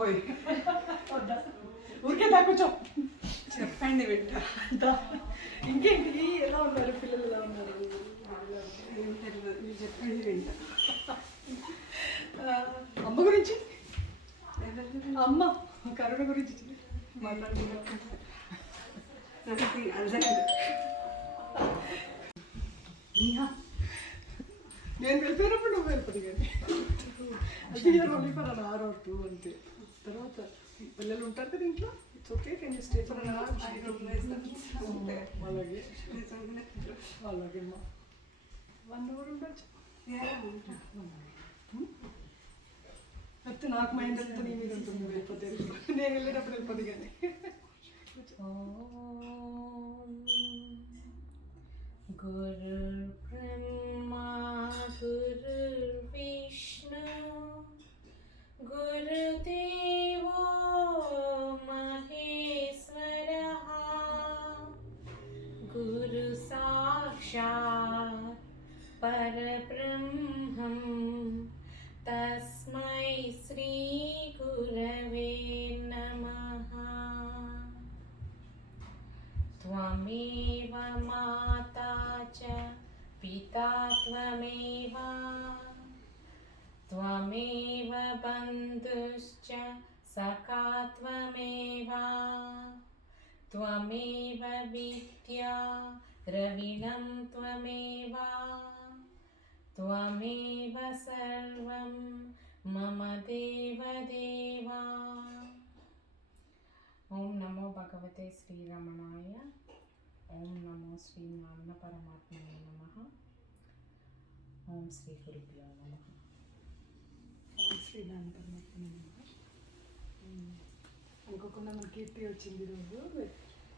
పోయి ఊరికే దా కూర్చో. చెప్పండి బిడ్డ. ఇంకేంటి, ఎలా ఉన్నారు పిల్లలు, ఎలా ఉన్నారు? మీరు చెప్పండి బిడ్డ. అమ్మ గురించి, అమ్మ కరుణ గురించి మాట్లాడుతున్నారు. నేను వెళ్ళిపోయినప్పుడు నువ్వు వెళ్ళిపోయి కానీ అది only for an hour or two అంతే. తర్వాత పిల్లలు ఉంటారు కదా ఇంట్లో, it's okay, can you stay for an hour? అలాగే అలాగే అమ్మా, 1 hour ఉండొచ్చు. అయితే నాకు మైండ్ అంతా నీ మీద ఉంటుంది, వెళ్ళిపోతే నేను వెళ్ళేటప్పుడు వెళ్ళిపోదు కానీ. गुरुर्ब्रह्मा गुरुर्विष्णु गुरुदेवो महेश्वरः गुरु साक्षात् परब्रह्मं तस्मै श्री गुरवे नमः। त्वमेव माता च पिता त्वमेव, त्वमेव बन्धुश्च सखा त्वमेव, त्वमेव विद्या द्रविणं त्वमेव, त्वमेव सर्वं मम देवदेवा। ओम नमो भगवते श्रीरमणाय, ओम नमो श्री नारायण परमात्मने नमः, ओम श्री गुरुभ्यो नमः, ఓం శ్రీ నారాయణ పరమాత్మనే నమః. అనుకోకుండా మన కీర్తి వచ్చింది ఈరోజు.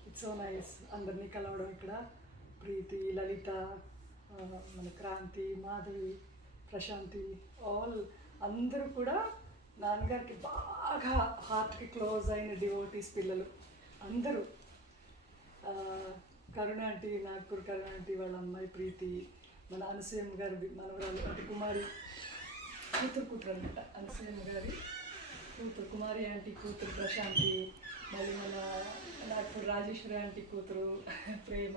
ఇట్స్ సో నైస్ అందరినీ కలవడం ఇక్కడ. ప్రీతి, లలిత, మన క్రాంతి, మాధవి, ప్రశాంతి, ఆల్ అందరూ కూడా నాన్నగారికి బాగా హార్ట్కి క్లోజ్ అయిన డివోటీస్ పిల్లలు అందరూ. కరుణ ఆంటీ, నాగపూర్ కరుణ ఆంటీ వాళ్ళ అమ్మాయి ప్రీతి, మన అనసూయమ్మ గారి మనవరాలు అంటే కుమారి కూతురు అనమాట, అనసూయమ్మ గారి కూతురు కుమారి ఆంటీ కూతురు ప్రశాంతి, మళ్ళీ మన నాగపూర్ రాజేశ్వరి ఆంటీ కూతురు Prema,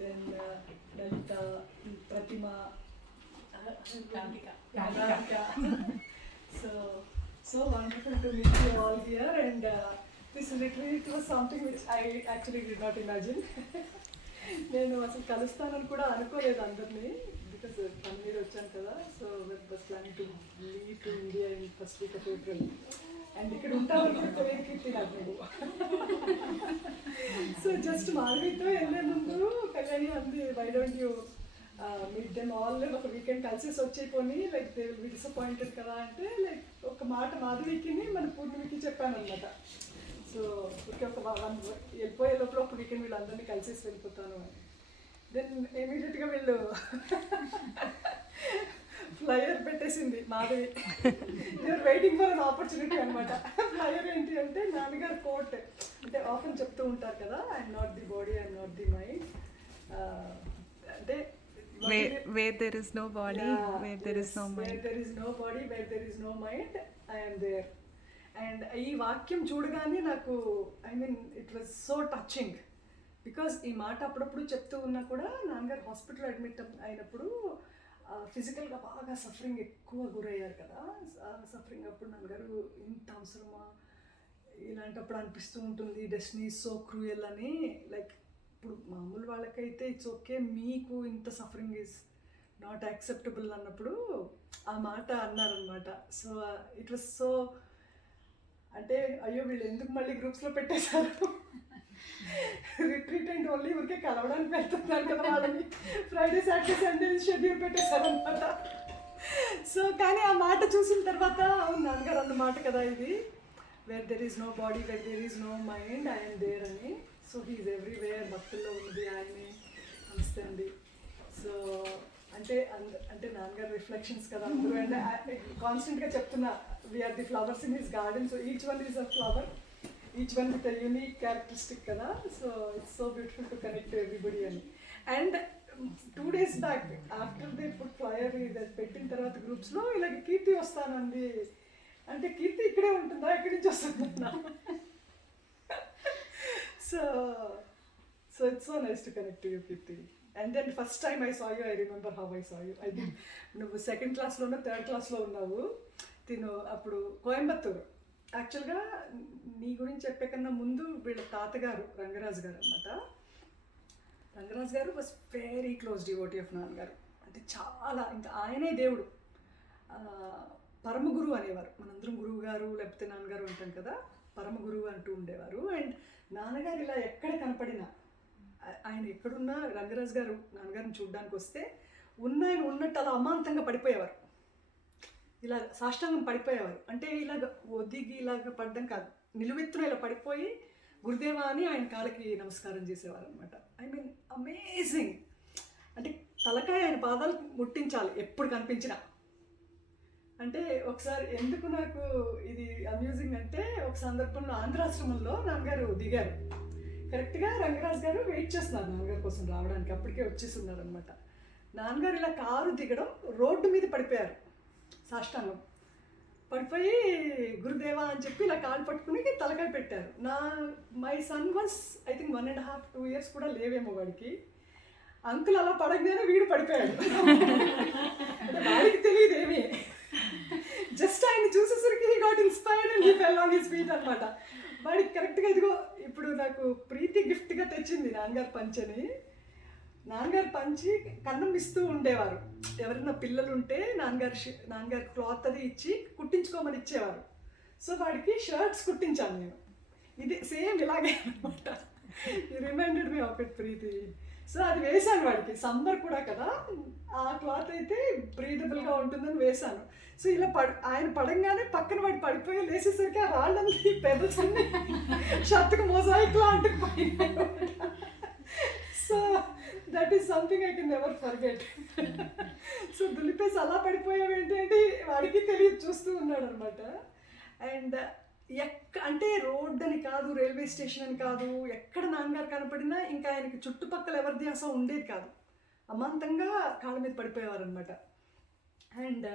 then Lalitha, Pratima, Radhika. So wonderful to meet you all here, and this literally it was something which I actually did not imagine. నేను అసలు కలుస్తానని కూడా అనుకోలేదు అందరినీ, బికాస్ పని మీద వచ్చాను కదా. So was planning to leave to India in first week of April, and ఇక్కడ ఉంటాను తెలియని కీర్తి నాకు. సో జస్ట్ మాధవితో వెళ్ళే ముందు కళ్యాణి అంది, why don't you meet them all, ఒక వీకెండ్ కలిసేసి వచ్చేపోని, like they will be disappointed కదా అంటే, లైక్ ఒక మాట మాధవికి మన పూర్ణిమకి చెప్పాను అనమాట. సో ఓకే, ఒక వెళ్ళిపోయే లోపల ఒక వీకెండ్ వీళ్ళందరినీ కలిసేసి వెళ్ళిపోతాను అని. దెన్ ఇమీడియట్గా వీళ్ళు ఫ్లయర్ పెట్టేసింది Madhavi. You are waiting for an opportunity అనమాట. ఫ్లయర్ ఏంటి అంటే నాన్నగారు కోట్, అంటే ఆఫెన్ చెప్తూ ఉంటారు కదా, I'm not the body, I'm not the mind, అంటే Where there is no body, where there is no mind. Where there is no body, where there is no mind, I am there. And ఈ వాక్యం చూడగానే నాకు, I mean it was so touching, because ఈ మాట అప్పుడప్పుడు చెప్తూ ఉన్నా కూడా నాన్నగారు హాస్పిటల్ అడ్మిట్ అయినప్పుడు ఫిజికల్గా బాగా సఫరింగ్ ఎక్కువ గురయ్యారు కదా. సఫరింగ్ అప్పుడు నాన్నగారు ఇంత అవసరమా, ఇలాంటప్పుడు అనిపిస్తూ ఉంటుంది డెస్టినీ సో క్రూయల్ అని. లైక్ ఇప్పుడు మామూలు వాళ్ళకైతే ఇట్స్ ఓకే, మీకు ఇంత సఫరింగ్ ఈజ్ నాట్ యాక్సెప్టబుల్ అన్నప్పుడు ఆ మాట అన్నారనమాట. సో ఇట్ వాస్ సో, అంటే అయ్యో వీళ్ళు ఎందుకు మళ్ళీ గ్రూప్స్లో పెట్టేశారు, రిట్రీట్ అండ్ ఓన్లీ ఊరికే కలవడానికి వెళ్తున్నారు కదా వాళ్ళని, ఫ్రైడే సాటర్డే సండే షెడ్యూల్ పెట్టేశారనమాట. సో కానీ ఆ మాట చూసిన తర్వాత, అవును నాన్నగారు అన్న మాట కదా ఇది, where there is no body, where there is no mind, I'm there అని. సో హీఈస్ ఎవ్రీవేర్, భక్తుల్లో ఉన్నది ఆయనే. నమస్తే అండి. సో అంటే నాన్నగారు రిఫ్లెక్షన్స్ కదా అందరూ, అండ్ కాన్స్టెంట్గా చెప్తున్నా we are the flowers in his garden. So each one is a flower, each one with a unique characteristic కదా. So it's so beautiful to connect to everybody అని. And 2 days back after they put flyer ఇది పెట్టిన తర్వాత గ్రూప్స్లో ఇలాగ కీర్తి వస్తానంది అంటే కీర్తి ఇక్కడే ఉంటుందా ఎక్కడి నుంచి వస్తుందన్నా so it's so nice to connect you Keerthi and then first time I saw you I remember how I saw you I think నువ్వు 2nd క్లాస్లోనో 3rd క్లాస్లో ఉన్నావు తిను అప్పుడు కోయంబత్తూరు యాక్చువల్గా నీ గురించి చెప్పే కన్నా ముందు వీళ్ళ తాతగారు రంగరాజు గారు అనమాట. రంగరాజు గారు was very close devotee of నాన్నగారు, అంటే చాలా ఇంకా ఆయనే దేవుడు, పరమ గురువు అనేవారు. మనందరం గురువు గారు లేకపోతే నాన్నగారు అంటాం కదా, పరమ గురువు అంటూ ఉండేవారు. అండ్ నాన్నగారు ఇలా ఎక్కడ కనపడినా ఆయన ఎక్కడున్నా రంగరాజు గారు నాన్నగారిని చూడడానికి వస్తే ఆయన ఉన్నట్టు అలా అమాంతంగా పడిపోయేవారు, ఇలా సాష్టాంగం పడిపోయేవారు. అంటే ఇలాగ ఒదిగి ఇలాగ పడ్డం కాదు, నిలువెత్తున ఇలా పడిపోయి గురుదేవా అని ఆయన కాళ్ళకి నమస్కారం చేసేవారు అనమాట. ఐ మీన్ అమేజింగ్, అంటే తలకాయ ఆయన పాదాలు ముట్టించాలి ఎప్పుడు కనిపించినా. అంటే ఒకసారి ఎందుకు నాకు ఇది అమ్యూజింగ్ అంటే, ఒక సందర్భంలో ఆంధ్రాశ్రమంలో నాన్నగారు దిగారు, కరెక్ట్గా రంగరాజు గారు వెయిట్ చేస్తున్నారు నాన్నగారి కోసం రావడానికి, అప్పటికే వచ్చేస్తున్నారు అనమాట. నాన్నగారు ఇలా కారు దిగడం రోడ్డు మీద పడిపోయారు, సాష్టాంగం పడిపోయి గురుదేవా అని చెప్పి ఇలా కాలు పట్టుకుని తలకాయ పెట్టారు. My son was I think 1.5, 2 years కూడా లేవేమో వాడికి. అంకుల్ అలా పడగానే వీడు పడిపోయాడు, అంటే వాడికి తెలియదు ఏమీ, జస్ట్ ఆయన చూసేసరికి he got inspired and he fell on his feet అనమాట. వాడికి కరెక్ట్గా ఇదిగో ఇప్పుడు నాకు ప్రీతి గిఫ్ట్గా తెచ్చింది నాన్నగారు పంచని. నాన్నగారు పంచి కన్నం ఇస్తూ ఉండేవారు, ఎవరైనా పిల్లలు ఉంటే నాన్నగారు క్లాత్ అది ఇచ్చి కుట్టించుకోమని ఇచ్చేవారు. సో వాడికి షర్ట్స్ కుట్టించాను నేను, ఇది సేమ్ ఇలాగే అనమాట. ఈ reminded me of it Preethi. So అది వేశాను వాడికి, సమ్మర్ కూడా కదా, ఆ క్లాత్ అయితే బ్రీదబుల్గా ఉంటుందని వేశాను. సో ఇలా ఆయన పడంగానే పక్కన వాడు పడిపోయి లేసేసరికి ఆ రాళ్ళంతా పెదల్స్ అన్నీ షర్ట్కి మొజాయిక్లా అంటుకుపోయినాయి. So that is something I can never forget. So దులిపేసి అలా పడిపోయావు ఏంటి అంటే వాడికి తెలియదు, చూస్తూ ఉన్నాడు అనమాట. అండ్ అంటే రోడ్ అని కాదు, రైల్వే స్టేషన్ అని కాదు, ఎక్కడ నాన్నగారు కనపడినా ఇంకా ఆయనకి చుట్టుపక్కల ఎవరిది అసలు ఉండేది కాదు, అమాంతంగా కాళ్ళ మీద పడిపోయేవారు అనమాట. అండ్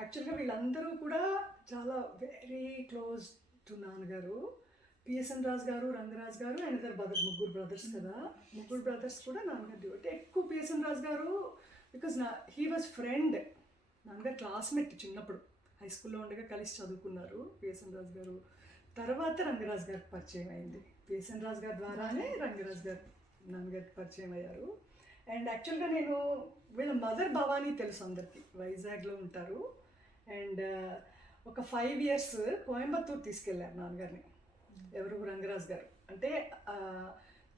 యాక్చువల్గా వీళ్ళందరూ కూడా చాలా వెరీ క్లోజ్ టు నాన్నగారు. పిఎస్ఎన్ రాజు గారు, రంగరాజు గారు అండ్ ముగ్గురు బ్రదర్స్ కదా, ముగ్గురు బ్రదర్స్ కూడా నాన్నగారు డివోటీ. ఎక్కువ పిఎస్ఎన్ రాజు గారు బికాజ్ హీ వాజ్ ఫ్రెండ్, నాన్నగారు క్లాస్మేట్, చిన్నప్పుడు హై స్కూల్లో ఉండగా కలిసి చదువుకున్నారు పిఎస్ఎన్ రాజు గారు. తర్వాత రంగరాజు గారికి పరిచయం అయింది, పిఎస్ఎన్ రాజు గారి ద్వారానే రంగరాజు గారు నాన్నగారికి పరిచయం అయ్యారు. అండ్ యాక్చువల్గా నేను వీళ్ళ మదర్ భవానీ తెలుసు అందరికీ, వైజాగ్లో ఉంటారు. అండ్ ఒక 5 years కోయంబత్తూరు తీసుకెళ్ళారు నాన్నగారిని, ఎవరు రంగరాజు గారు. అంటే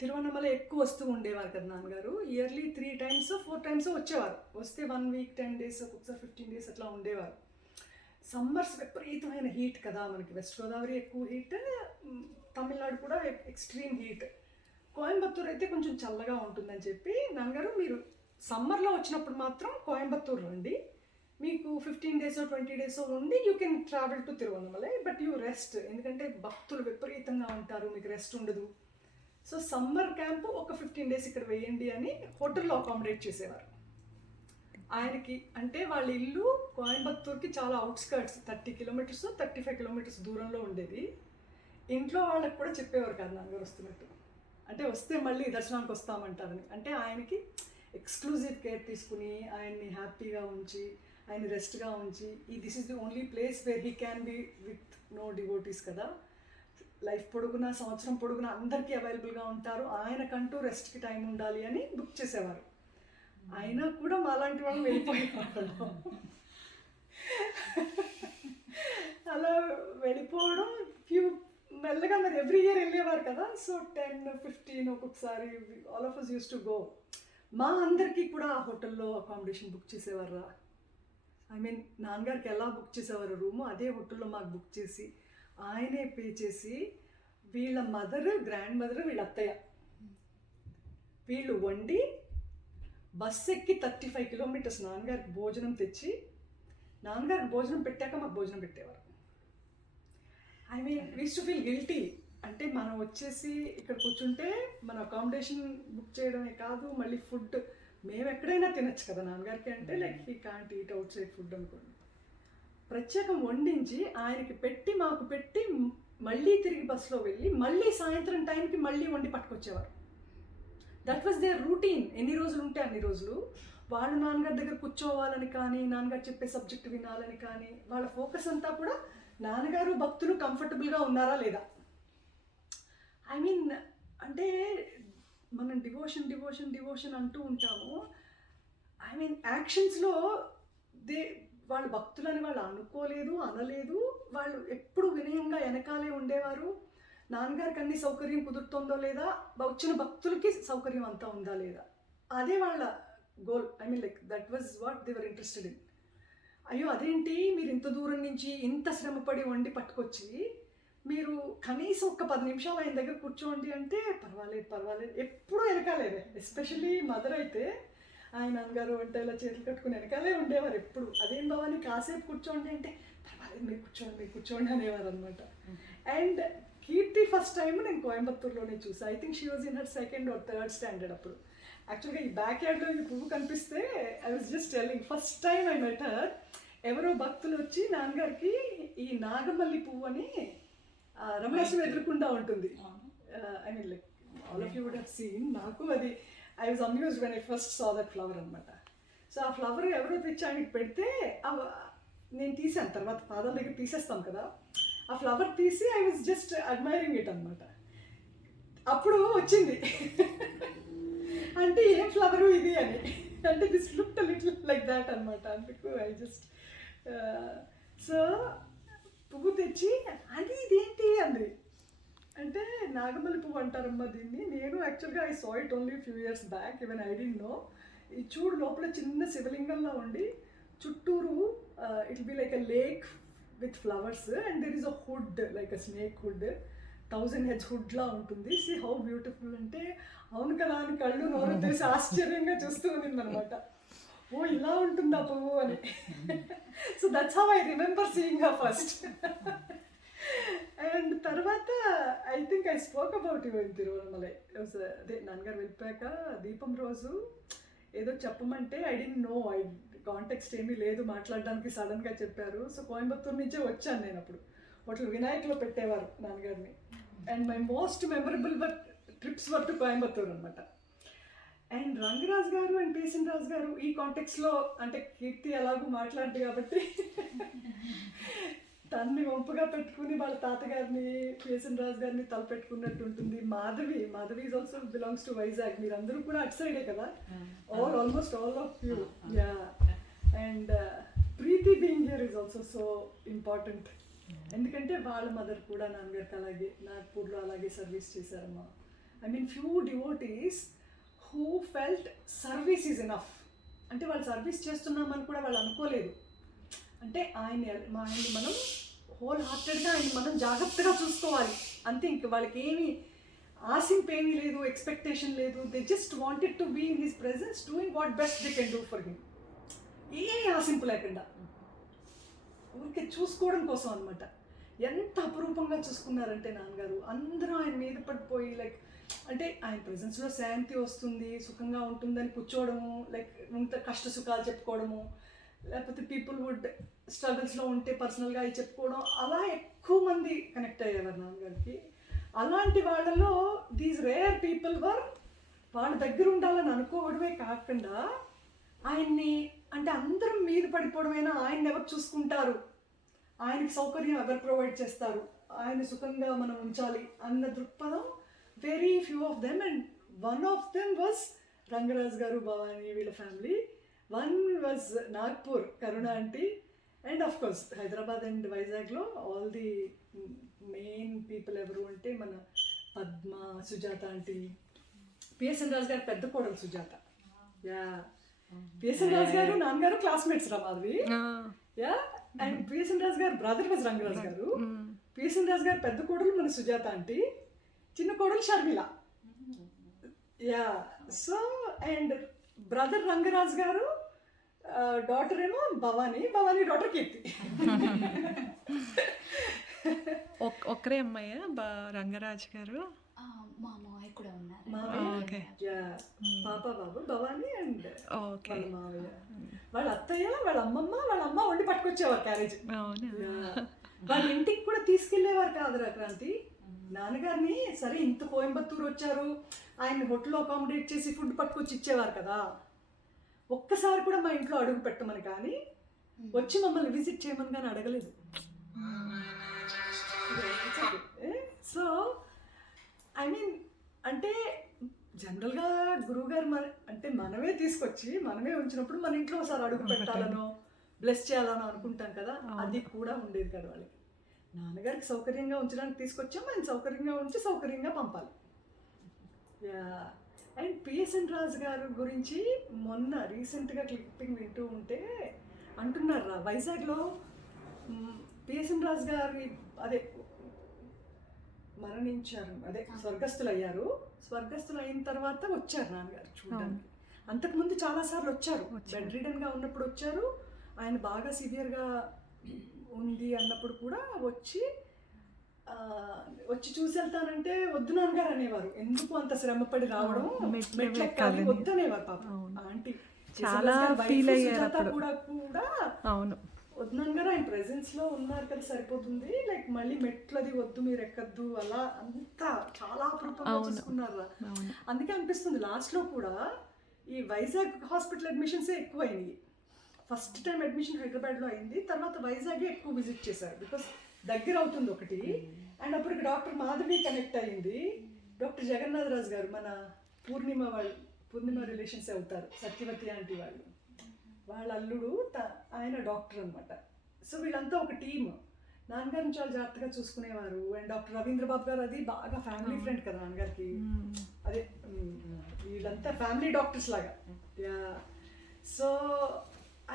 తిరువన్నమల ఎక్కువ వస్తూ ఉండేవారు కదా నాన్నగారు, ఇయర్లీ 3 times 4 times వచ్చేవారు. వస్తే 1 week 10 days ఒకసారి 15 days అట్లా ఉండేవారు. సమ్మర్స్ విపరీతమైన హీట్ కదా మనకి, వెస్ట్ గోదావరి ఎక్కువ హీట్, తమిళనాడు కూడా ఎక్స్ట్రీమ్ హీట్. కోయంబత్తూరు అయితే కొంచెం చల్లగా ఉంటుందని చెప్పి నాన్నగారు మీరు సమ్మర్లో వచ్చినప్పుడు మాత్రం కోయంబత్తూరు రండి, మీకు 15 days 20 days ఉండి you can travel to Tiruvannamalai, but you rest, ఎందుకంటే భక్తులు విపరీతంగా ఉంటారు, మీకు రెస్ట్ ఉండదు. సో సమ్మర్ క్యాంపు ఒక 15 days ఇక్కడ వేయండి అని హోటల్లో అకామిడేట్ చేసేవారు ఆయనకి. అంటే వాళ్ళ ఇల్లు కోయంబత్తూరుకి చాలా అవుట్స్కర్ట్స్, 30 kilometers 35 kilometers దూరంలో ఉండేది. ఇంట్లో వాళ్ళకి కూడా చెప్పేవారు కాదు నాన్నగారు వస్తున్నట్టు, అంటే వస్తే మళ్ళీ దర్శనానికి వస్తామంటారని. అంటే ఆయనకి ఎక్స్క్లూజివ్ కేర్ తీసుకుని ఆయన్ని హ్యాపీగా ఉంచి, ఆయన రెస్ట్గా ఉంచి, this is the only place where he can be with no devotees కదా, లైఫ్ పొడుగునా సంవత్సరం పొడుగునా అందరికీ అవైలబుల్గా ఉంటారు, ఆయనకంటూ రెస్ట్కి టైం ఉండాలి అని బుక్ చేసేవారు. అయినా కూడా మాలాంటి వాళ్ళు వెళ్ళిపోయేవాళ్ళు. అలా వెళ్ళిపోవడం మెల్లగా మరి ఎవ్రీ ఇయర్ వెళ్ళేవారు కదా. సో 10-15 ఒక్కొక్కసారి all of us use to go. మా అందరికీ కూడా ఆ హోటల్లో అకామిడేషన్ బుక్ చేసేవారు. ఐ మీన్ నాన్నగారికి ఎలా బుక్ చేసేవారు రూము, అదే హోటల్లో మాకు బుక్ చేసి ఆయనే పే చేసి, వీళ్ళ మదర్, గ్రాండ్ మదర్, వీళ్ళ అత్తయ్య వీళ్ళు వండి బస్సు ఎక్కి 35 kilometers నాన్నగారికి భోజనం తెచ్చి, నాన్నగారికి భోజనం పెట్టాక మాకు భోజనం పెట్టేవారు. I mean we used to feel guilty, అంటే మనం వచ్చేసి ఇక్కడ కూర్చుంటే మన అకామిడేషన్ బుక్ చేయడమే కాదు, మళ్ళీ ఫుడ్ మేము ఎక్కడైనా తినచ్చు కదా నాన్నగారికి అంటే like he can't eat out side food అనుకోండి. ప్రత్యేకం వండించి ఆయనకి పెట్టి మాకు పెట్టి మళ్ళీ తిరిగి బస్సులో వెళ్ళి మళ్ళీ సాయంత్రం టైంకి మళ్ళీ వండి పట్టుకొచ్చేవారు. That was their routine. ఎన్ని రోజులు ఉంటే అన్ని రోజులు వాళ్ళు నాన్నగారి దగ్గర కూర్చోవాలని కానీ, నాన్నగారు చెప్పే సబ్జెక్ట్ వినాలని కానీ, వాళ్ళ ఫోకస్ అంతా కూడా నాన్నగారు భక్తులు కంఫర్టబుల్గా ఉన్నారా లేదా. ఐ మీన్ అంటే మనం డివోషన్ డివోషన్ డివోషన్ అంటూ ఉంటాము. ఐ మీన్ యాక్షన్స్లో వాళ్ళు భక్తులని వాళ్ళు అనుకోలేదు, అనలేదు. వాళ్ళు ఎప్పుడు వినయంగా వెనకాలే ఉండేవారు. నాన్నగారికి అన్ని సౌకర్యం కుదురుతుందో లేదా, వచ్చిన భక్తులకి సౌకర్యం అంతా ఉందా లేదా, అదే వాళ్ళ goal. I mean like that was what they were interested in. అయ్యో అదేంటి మీరు ఇంత దూరం నుంచి ఇంత శ్రమపడి వండి పట్టుకొచ్చి మీరు కనీసం ఒక 10 నిమిషాలు ఆయన దగ్గర కూర్చోండి అంటే పర్వాలేదు ఎప్పుడూ వెనకాలేదే. ఎస్పెషల్లీ మదర్ అయితే ఆయన నాన్నగారు అంటే ఇలా చేతులు కట్టుకుని వెనకాలే ఉండేవారు ఎప్పుడు. అదేం భవాని కాసేపు కూర్చోండి అంటే పర్వాలేదు మీరు కూర్చోండి అనేవారు అనమాట. అండ్ కీర్తి ఫస్ట్ టైం నేను కోయంబత్తూరులోనే చూసాను. I think she was in her 2nd or 3rd standard అప్పుడు. యాక్చువల్గా ఈ బ్యాక్ యార్డ్లో ఈ పువ్వు కనిపిస్తే I was just telling first time I met her. ఎవరో భక్తులు వచ్చి నాన్నగారికి ఈ నాగమల్లి పువ్వు అని రమణాశ్రం ఎదురుకుండా ఉంటుంది. I mean like all of you would have seen. నాకు అది I was amused when I first saw that flower అనమాట. సో ఆ ఫ్లవర్ ఎవరో తెచ్చి ఆయనకి పెడితే నేను తీసాను. తర్వాత పాదాల దగ్గర తీసేస్తాం కదా, ఆ ఫ్లవర్ తీసి I was just admiring it అనమాట. అప్పుడు వచ్చింది అంటే ఏం ఫ్లవరు ఇది అని, అంటే this looked little like that అనమాట. అందుకు ఐ జస్ట్ సో పువ్వు తెచ్చి అది ఇదేంటి అంది. అంటే నాగమల్లి పువ్వు అంటారమ్మా దీన్ని. నేను యాక్చువల్గా I saw it only few years back, even I didn't know. ఈ చూడు లోపల చిన్న శివలింగంలా ఉండి చుట్టూరు it be like a lake with flowers and there is a hood like a snake hood, 1000 heads హుడ్లా ఉంటుంది. సి హౌ బ్యూటిఫుల్ అంటే అవును కదా అని కళ్ళు నోరు తెరిచి ఆశ్చర్యంగా చూస్తూ ఉంది అనమాట. ఓ ఇలా ఉంటుందా పువ్వు అని. So that's how I remember seeing her first. And తర్వాత I think I spoke about you in Tiruvannamalai. అదే నాన్నగారు వెళ్ళిపోయాక దీపం రోజు ఏదో చెప్పమంటే I don't know, I context ఏమీ లేదు మాట్లాడడానికి, సడన్గా చెప్పారు. సో కోయంబత్తూరు నుంచే వచ్చాను నేను. అప్పుడు హోటల్ వినాయక్లో పెట్టేవారు నాన్నగారిని. And my most memorable trips were to Coimbatore అనమాట. అండ్ రంగరాజ్ గారు అండ్ పేసన్ రాజు గారు ఈ కాంటెక్స్లో అంటే కీర్తి ఎలాగూ మాట్లాడదు కాబట్టి తన్ని వంపుగా పెట్టుకుని వాళ్ళ తాతగారిని పేసన్ రాజు గారిని తలపెట్టుకున్నట్టు ఉంటుంది. Madhavi is also belongs to Vizag. మీరందరూ కూడా అటు సైడే కదా, almost all of you. Yeah. And Preethi being here is also so important. ఎందుకంటే వాళ్ళ మదర్ కూడా నాన్నగారికి అలాగే నాగ్పూర్లో అలాగే సర్వీస్ చేశారమ్మా. I mean few devotees who felt service is enough. అంటే వాళ్ళు సర్వీస్ చేస్తున్నామని కూడా వాళ్ళు అనుకోలేదు. అంటే ఆయన్ని మనం హోల్ హార్టెడ్గా ఆయన మనం జాగ్రత్తగా చూసుకోవాలి అంతే. ఇంక వాళ్ళకి ఏమీ ఆశింపేమీ లేదు, ఎక్స్పెక్టేషన్ లేదు. They just wanted to be in his presence doing what best they can do for him. ఏమీ ఆశింపు లేకుండా ఊరికే చూసుకోవడం కోసం అనమాట. ఎంత అపురూపంగా చూసుకున్నారంటే నాన్నగారు. అందరూ ఆయన మీద పడిపోయి లైక్ అంటే ఆయన ప్రెజెన్స్లో శాంతి వస్తుంది, సుఖంగా ఉంటుందని కూర్చోవడము, లైక్ ఇంత కష్ట సుఖాలు చెప్పుకోవడము, లేకపోతే పీపుల్ వుడ్ స్ట్రగుల్స్లో ఉంటే పర్సనల్గా అవి చెప్పుకోవడం, అలా ఎక్కువ మంది కనెక్ట్ అయ్యేవారు నాన్నగారికి. అలాంటి వాళ్ళలో దీస్ రేర్ పీపుల్ వర్ వాళ్ళ దగ్గర ఉండాలని అనుకోవడమే కాకుండా ఆయన్ని అంటే అందరం మీద పడిపోవడమైనా ఆయన్ని ఎవరు చూసుకుంటారు, ఆయనకి సౌకర్యం ఎవరు ప్రొవైడ్ చేస్తారు, ఆయన సుఖంగా మనం ఉంచాలి అన్న దృక్పథం very few of them. And one of them was Rangaraj గారు, భవానీ వీళ్ళ family. One was Nagpur, Karuna aunty. And of course Hyderabad and వైజాగ్లో ఆల్ ది మెయిన్ పీపుల్ ఎవరు అంటే మన పద్మ, సుజాత ఆంటీ, పిఎస్ఎన్ రాజు గారు పెద్ద కోడలు సుజాత. యా. పిఎస్ఎన్ రాజు గారు నాన్నగారు క్లాస్మేట్స్ రా మాధవి. యా. అండ్ పిఎస్ఎన్ రాజు గారు బ్రదర్ వాజ్ రంగరాజ్ గారు. పిఎస్ఎన్ రాజు గారు పెద్ద కోడలు మన సుజాత ఆంటీ, చిన్న కోడలు Sharmila. Yeah. So and brother Rangaraj గారు డాటర్ ఏమో భవానీ డాటర్ కీర్తి. ఒక్కరే అమ్మాయ రంగరాజ్ గారు? మా మావయ్య కూడా ఉన్నారు. మావయ్య ఓకే. పాప బాబు భవానీ అండ్ ఓకే. వాళ్ళ మావయ్య, వాళ్ళ అత్తయ్య, వాళ్ళ అమ్మమ్మ, వాళ్ళ అమ్మ వండి పట్టుకొచ్చేవారు క్యారేజ్. అవునా. వాళ్ళ ఇంటికి కూడా తీసుకెళ్లేవారు కాదురా క్రాంతి. నాన్నగారిని సరే ఇంత కోయంబత్తూరు వచ్చారు, ఆయన హోటల్లో అకామిడేట్ చేసి ఫుడ్ పట్టుకొచ్చి ఇచ్చేవారు కదా, ఒక్కసారి కూడా మా ఇంట్లో అడుగు పెట్టమని కానీ వచ్చి మమ్మల్ని విజిట్ చేయమని కానీ అడగలేదు. సో ఐ మీన్ అంటే జనరల్గా గురువుగారు అంటే మనమే తీసుకొచ్చి మనమే ఉంచినప్పుడు మన ఇంట్లో ఒకసారి అడుగు పెట్టాలనో బ్లెస్ చేయాలనో అనుకుంటాం కదా, అది కూడా ఉండేది కదా వాళ్ళకి. నాన్నగారికి సౌకర్యంగా ఉంచడానికి తీసుకొచ్చాం, ఆయన సౌకర్యంగా ఉంచి సౌకర్యంగా పంపాలి. అండ్ పిఎస్ఎన్ రాజు గారు గురించి మొన్న రీసెంట్గా క్లిప్పింగ్ వింటూ ఉంటే అంటున్నారు, వైజాగ్లో పిఎస్ఎన్ రాజు గారి అదే మరణించారు, అదే స్వర్గస్థులు అయ్యారు. స్వర్గస్థులు అయిన తర్వాత వచ్చారు నాన్నగారు చూడడానికి. అంతకుముందు చాలాసార్లు వచ్చారు, బెడ్ రిడన్గా ఉన్నప్పుడు వచ్చారు, ఆయన బాగా సివియర్గా ఉంది అన్నప్పుడు కూడా వచ్చి చూసి వెళ్తానంటే వద్దు నాన్నగారు అనేవారు. ఎందుకు అంత శ్రమపడి రావడం, మెట్లెక్కాలి వద్దు అనేవారు పాప ఆంటీ. చాలా ఫీల్ అయ్యారు కూడా అవును వద్దు నాన్నగారు, ఆయన ప్రెజెన్స్ లో ఉన్నారు కదా సరిపోతుంది, లైక్ మళ్ళీ మెట్లది వద్దు మీరు ఎక్కద్దు, అలా అంతా చాలా అపరూపంగా చూసుకున్నారు. అందుకే అనిపిస్తుంది లాస్ట్ లో కూడా ఈ వైజాగ్ హాస్పిటల్ అడ్మిషన్సే ఎక్కువైనాయి. ఫస్ట్ టైం అడ్మిషన్ హైదరాబాద్లో అయింది, తర్వాత వైజాగే ఎక్కువ విజిట్ చేశారు, బికాస్ దగ్గర అవుతుంది ఒకటి. అండ్ అప్పటికి డాక్టర్ మాధవి కనెక్ట్ అయ్యింది. డాక్టర్ జగన్నాథ్ రాజు గారు మన పూర్ణిమ రిలేషన్స్ అవుతారు, సత్యవతి ఆంటీ వాళ్ళ అల్లుడు, ఆయన డాక్టర్ అనమాట. సో వీళ్ళంతా ఒక టీమ్. నాన్నగారిని చాలా జాగ్రత్తగా చూసుకునేవారు. అండ్ డాక్టర్ రవీంద్ర బాబు గారు అది బాగా ఫ్యామిలీ ఫ్రెండ్ కదా నాన్నగారికి. అదే వీళ్ళంతా ఫ్యామిలీ డాక్టర్స్ లాగా. సో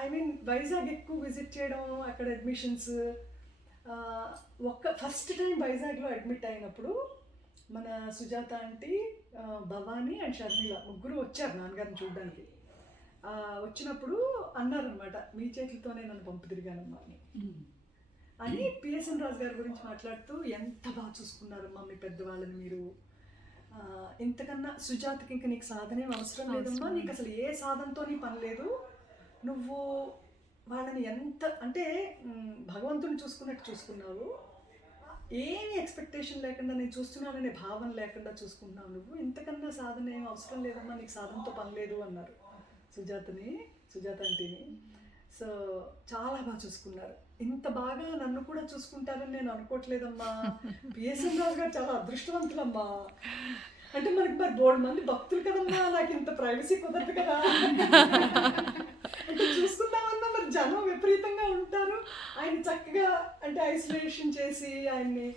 ఐ మీన్ వైజాగ్ ఎక్కువ విజిట్ చేయడం, అక్కడ అడ్మిషన్స్. ఫస్ట్ టైం వైజాగ్లో అడ్మిట్ అయినప్పుడు మన సుజాత ఆంటీ, భవానీ అండ్ షర్మిల ముగ్గురు వచ్చారు నాన్నగారిని చూడడానికి. వచ్చినప్పుడు అన్నారనమాట, మీ చేతులతోనే నన్ను పంపు తిరిగానమ్మా అని పిఎస్ఎన్ రాజు గారి గురించి మాట్లాడుతూ, ఎంత బాగా చూసుకున్నారమ్మా మీ పెద్దవాళ్ళని మీరు, ఇంతకన్నా సుజాతకి ఇంకా నీకు సాధనేం అవసరం లేదమ్మా, నీకు అసలు ఏ సాధనతో నీ పని లేదు, నువ్వు వాళ్ళని ఎంత అంటే భగవంతుని చూసుకున్నట్టు చూసుకున్నావు, ఏమి ఎక్స్పెక్టేషన్ లేకుండా నేను చూస్తున్నాననే భావన లేకుండా చూసుకుంటున్నావు, నువ్వు ఇంతకన్నా సాధన ఏం అవసరం లేదమ్మా, నీకు సాధనతో పని లేదు అన్నారు సుజాత ఆంటీని. సో చాలా బాగా చూసుకున్నారు. ఇంత బాగా నన్ను కూడా చూసుకుంటారని నేను అనుకోవట్లేదమ్మా. పిఎస్ఎన్ రాజు గారు చాలా అదృష్టవంతులమ్మా. అంటే మనకి మరి 3 మంది భక్తులు కదమ్మా, నాకు ఇంత ప్రైవసీ కుదరదు కదా. అంటే చూసుకుందామన్నా మరి జనం విపరీతంగా ఉంటారు. ఆయన చక్కగా అంటే ఐసోలేషన్ చేసి ఆయన్ని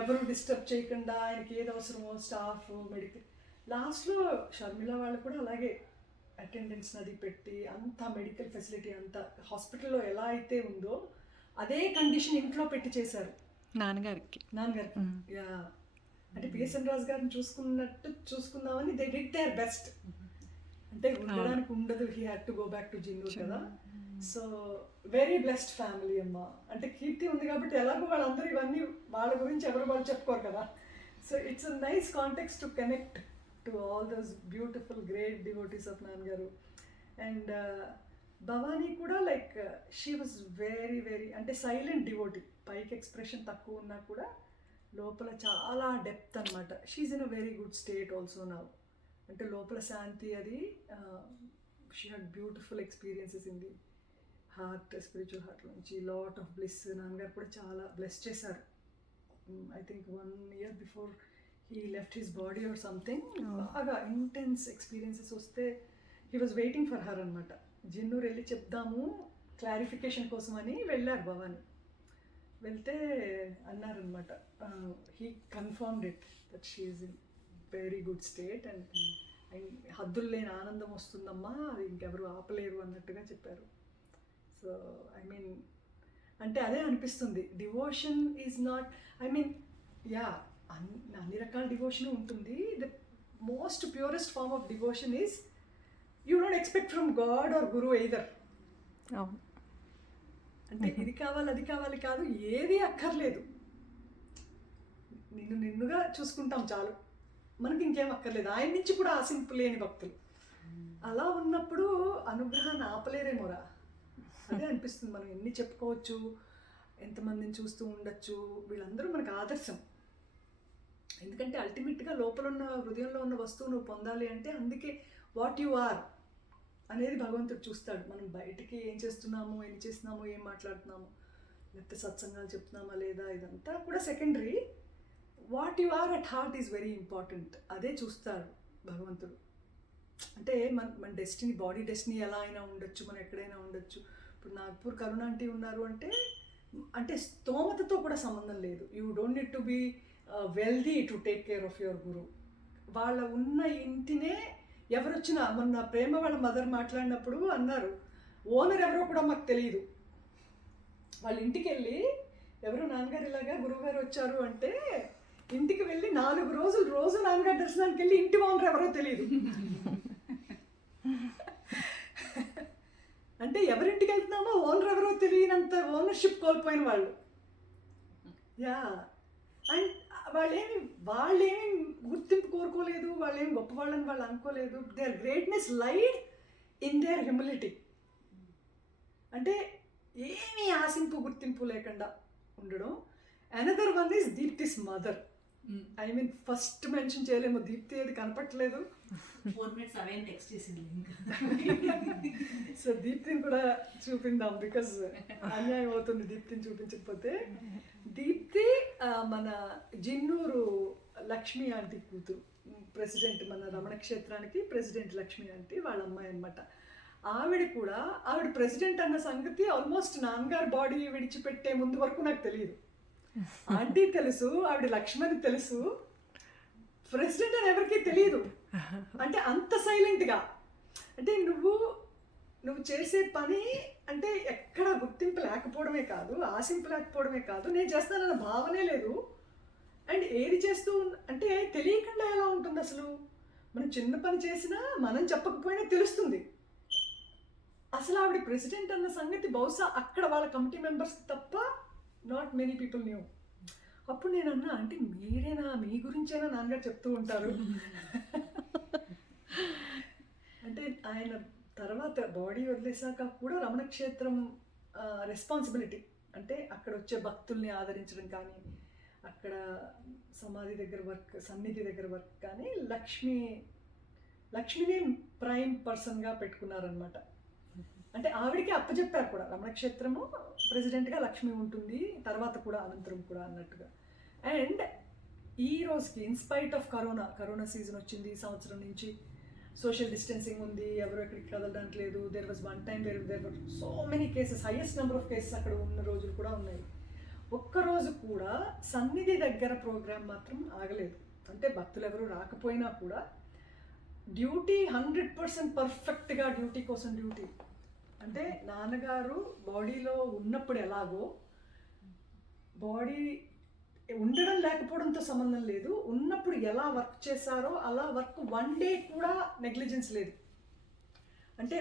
ఎవరు డిస్టర్బ్ చేయకుండా, ఆయనకి ఏది అవసరమో స్టాఫ్, మెడికల్, లాస్ట్లో షర్మిల వాళ్ళు కూడా అలాగే అటెండెన్స్ అది పెట్టి అంత మెడికల్ ఫెసిలిటీ అంతా హాస్పిటల్లో ఎలా అయితే ఉందో అదే కండిషన్ ఇంట్లో పెట్టి చేశారు నాన్నగారికి. యా, అంటే పిఎస్ఎన్ రాజు గారిని చూసుకున్నట్టు చూసుకుందామని దే డిడ్ దేర్ బెస్ట్. అంటే ఉండడానికి ఉండదు, he had to go back to Jinnur కదా. సో వెరీ బ్లెస్డ్ ఫ్యామిలీ అమ్మా. అంటే కీర్తి ఉంది కాబట్టి ఎలాగో వాళ్ళందరూ ఇవన్నీ వాళ్ళ గురించి ఎవరు వాళ్ళు చెప్పుకోరు కదా. So it's a nice context to connect to all those beautiful great devotees of నాన్నగారు. అండ్ భవానీ కూడా like she was very very అంటే సైలెంట్ డివోటీ, పైకి ఎక్స్ప్రెషన్ తక్కువ ఉన్నా కూడా లోపల చాలా డెప్త్ అనమాట. She's in a very good state also now. అంటే లోపల శాంతి అది, she had beautiful experiences in the heart, spiritual heart నుంచి లాట్ ఆఫ్ బ్లిస్. నాన్నగారు కూడా చాలా బ్లెస్ చేశారు. I think 1 year before he left his body or something, బాగా ఇంటెన్స్ ఎక్స్పీరియన్సెస్ వస్తే he was waiting for her అనమాట. జిన్నూరు వెళ్ళి చెప్దాము క్లారిఫికేషన్ కోసం అని వెళ్ళారు భవానీ. వెళ్తే అన్నారనమాట, he confirmed it that she is in very good state and హద్దులు లేని ఆనందం వస్తుందమ్మా, అది ఇంకెవరు ఆపలేరు అన్నట్టుగా చెప్పారు. సో ఐ మీన్ అంటే అదే అనిపిస్తుంది, devotion is not, I mean yeah అన్ని రకాల డివోషన్ ఉంటుంది. The most purest form of devotion is you don't expect from God or guru either. అంటే ఇది కావాలి అది కావాలి కాదు, ఏది అక్కర్లేదు, నిన్నుగా చూసుకుంటాం చాలు. మనకి ఇంకేం అక్కర్లేదు. ఆయన నుంచి కూడా ఆశింపు లేని భక్తులు. అలా ఉన్నప్పుడు అనుగ్రహాన్ని ఆపలేరేమోరా, అదే అనిపిస్తుంది. మనం ఎన్ని చెప్పుకోవచ్చు, ఎంతమందిని చూస్తూ ఉండొచ్చు, వీళ్ళందరూ మనకు ఆదర్శం. ఎందుకంటే అల్టిమేట్గా లోపల ఉన్న హృదయంలో ఉన్న వస్తువు నువ్వు పొందాలి అంటే అందుకే వాట్ యు ఆర్ అనేది భగవంతుడు చూస్తాడు. మనం బయటికి ఏం చేస్తున్నాము, ఏం చేస్తున్నాము, ఏం మాట్లాడుతున్నాము, లేకపోతే సత్సంగాలు చెప్తున్నామా లేదా, ఇదంతా కూడా secondary. What you are at heart is very important. అదే చూస్తాడు భగవంతుడు. అంటే మన డెస్టినీ, బాడీ డెస్టినీ ఎలా అయినా ఉండొచ్చు, మనం ఎక్కడైనా ఉండొచ్చు. ఇప్పుడు నాగ్పూర్ కరుణ ఆంటీ ఉన్నారు అంటే స్తోమతతో కూడా సంబంధం లేదు. You don't need to be wealthy to take care of your guru. వాళ్ళ ఉన్న ఇంటినే ఎవరు వచ్చినా, మొన్న ప్రేమ వాళ్ళ మదర్ మాట్లాడినప్పుడు అన్నారు, ఓనర్ ఎవరో కూడా మాకు తెలియదు. వాళ్ళ ఇంటికి వెళ్ళి ఎవరో నాన్నగారు ఇలాగా గురువుగారు వచ్చారు అంటే ఇంటికి వెళ్ళి 4 రోజులు రోజు నాన్నగారు దర్శనానికి వెళ్ళి ఇంటి ఓనర్ ఎవరో తెలియదు. అంటే ఎవరింటికి వెళ్తున్నామో ఓనర్ ఎవరో తెలియనంత ఓనర్షిప్ కోల్పోయిన వాళ్ళు. యా, అండ్ వాళ్ళేమి గుర్తింపు కోరుకోలేదు, వాళ్ళేమి గొప్పవాళ్ళని వాళ్ళు అనుకోలేదు. Their greatness lied in their humility. అంటే ఏమీ ఆశింపు గుర్తింపు లేకుండా ఉండడం. Another one is Deepti's mother. I mean first mention చేయలేము, దీప్తి ఏది కనపట్లేదు. 4 minutes అవే టెక్స్ట్ చేసింది ఇంకా. సో దీప్తిని కూడా చూపిందాం, బికాజ్ అన్యాయం అవుతుంది దీప్తిని చూపించకపోతే. దీప్తి మన జిన్నూరు లక్ష్మీ ఆంటీ కూతురు, ప్రెసిడెంట్, మన రమణ క్షేత్రానికి ప్రెసిడెంట్ లక్ష్మీ ఆంటీ వాళ్ళ అమ్మాయి అనమాట. ఆవిడ ప్రెసిడెంట్ అన్న సంగతి ఆల్మోస్ట్ నాన్నగారు బాడీ విడిచిపెట్టే ముందు వరకు నాకు తెలియదు. ఆంటీ తెలుసు, ఆవిడ లక్ష్మణి తెలుసు, ప్రెసిడెంట్ అని ఎవరికీ తెలియదు. అంటే అంత సైలెంట్గా. అంటే నువ్వు చేసే పని అంటే ఎక్కడ గుర్తింపు లేకపోవడమే కాదు, ఆశింపు లేకపోవడమే కాదు, నేను చేస్తానన్న భావనే లేదు. అండ్ ఏది చేస్తూ అంటే తెలియకుండా ఎలా ఉంటుంది అసలు? మనం చిన్న పని చేసినా మనం చెప్పకపోయినా తెలుస్తుంది. అసలు ఆవిడ ప్రెసిడెంట్ అన్న సంగతి బహుశా అక్కడ వాళ్ళ కమిటీ మెంబర్స్ తప్ప నాట్ మెనీ పీపుల్ న్యూ. అప్పుడు నేను అన్నా, అంటే మీరేనా, మీ గురించేనా నాన్నగారు చెప్తూ ఉంటారు. అంటే ఆయన తర్వాత బాడీ వదిలేసాక కూడా రమణ క్షేత్రం రెస్పాన్సిబిలిటీ, అంటే అక్కడ వచ్చే భక్తుల్ని ఆదరించడం కానీ, అక్కడ సమాధి దగ్గర వర్క్, సన్నిధి దగ్గర వర్క్ కానీ లక్ష్మిని ప్రైమ్ పర్సన్గా పెట్టుకున్నారనమాట. అంటే ఆవిడికి అప్పచెప్పారు కూడా, రమణక్షేత్రము ప్రెసిడెంట్గా లక్ష్మి ఉంటుంది, తర్వాత కూడా అనంతరం కూడా అన్నట్టుగా. అండ్ ఈ రోజుకి ఇన్స్పైట్ ఆఫ్ కరోనా సీజన్ వచ్చింది, ఈ సంవత్సరం నుంచి సోషల్ డిస్టెన్సింగ్ ఉంది, ఎవరు ఎక్కడికి కదలడానికి లేదు. There was one time there were so many cases, highest number of cases అక్కడ ఉన్న రోజులు కూడా ఉన్నాయి. ఒక్కరోజు కూడా సన్నిధి దగ్గర ప్రోగ్రామ్ మాత్రం ఆగలేదు. అంటే భక్తులు ఎవరు రాకపోయినా కూడా డ్యూటీ 100% పర్ఫెక్ట్గా డ్యూటీ కోసం డ్యూటీ. అంటే నాన్నగారు బాడీలో ఉన్నప్పుడు ఎలాగో, బాడీ ఉండడం లేకపోవడంతో సంబంధం లేదు, ఉన్నప్పుడు ఎలా వర్క్ చేశారో అలా వర్క్ 1 day కూడా నెగ్లిజెన్స్ లేదు. అంటే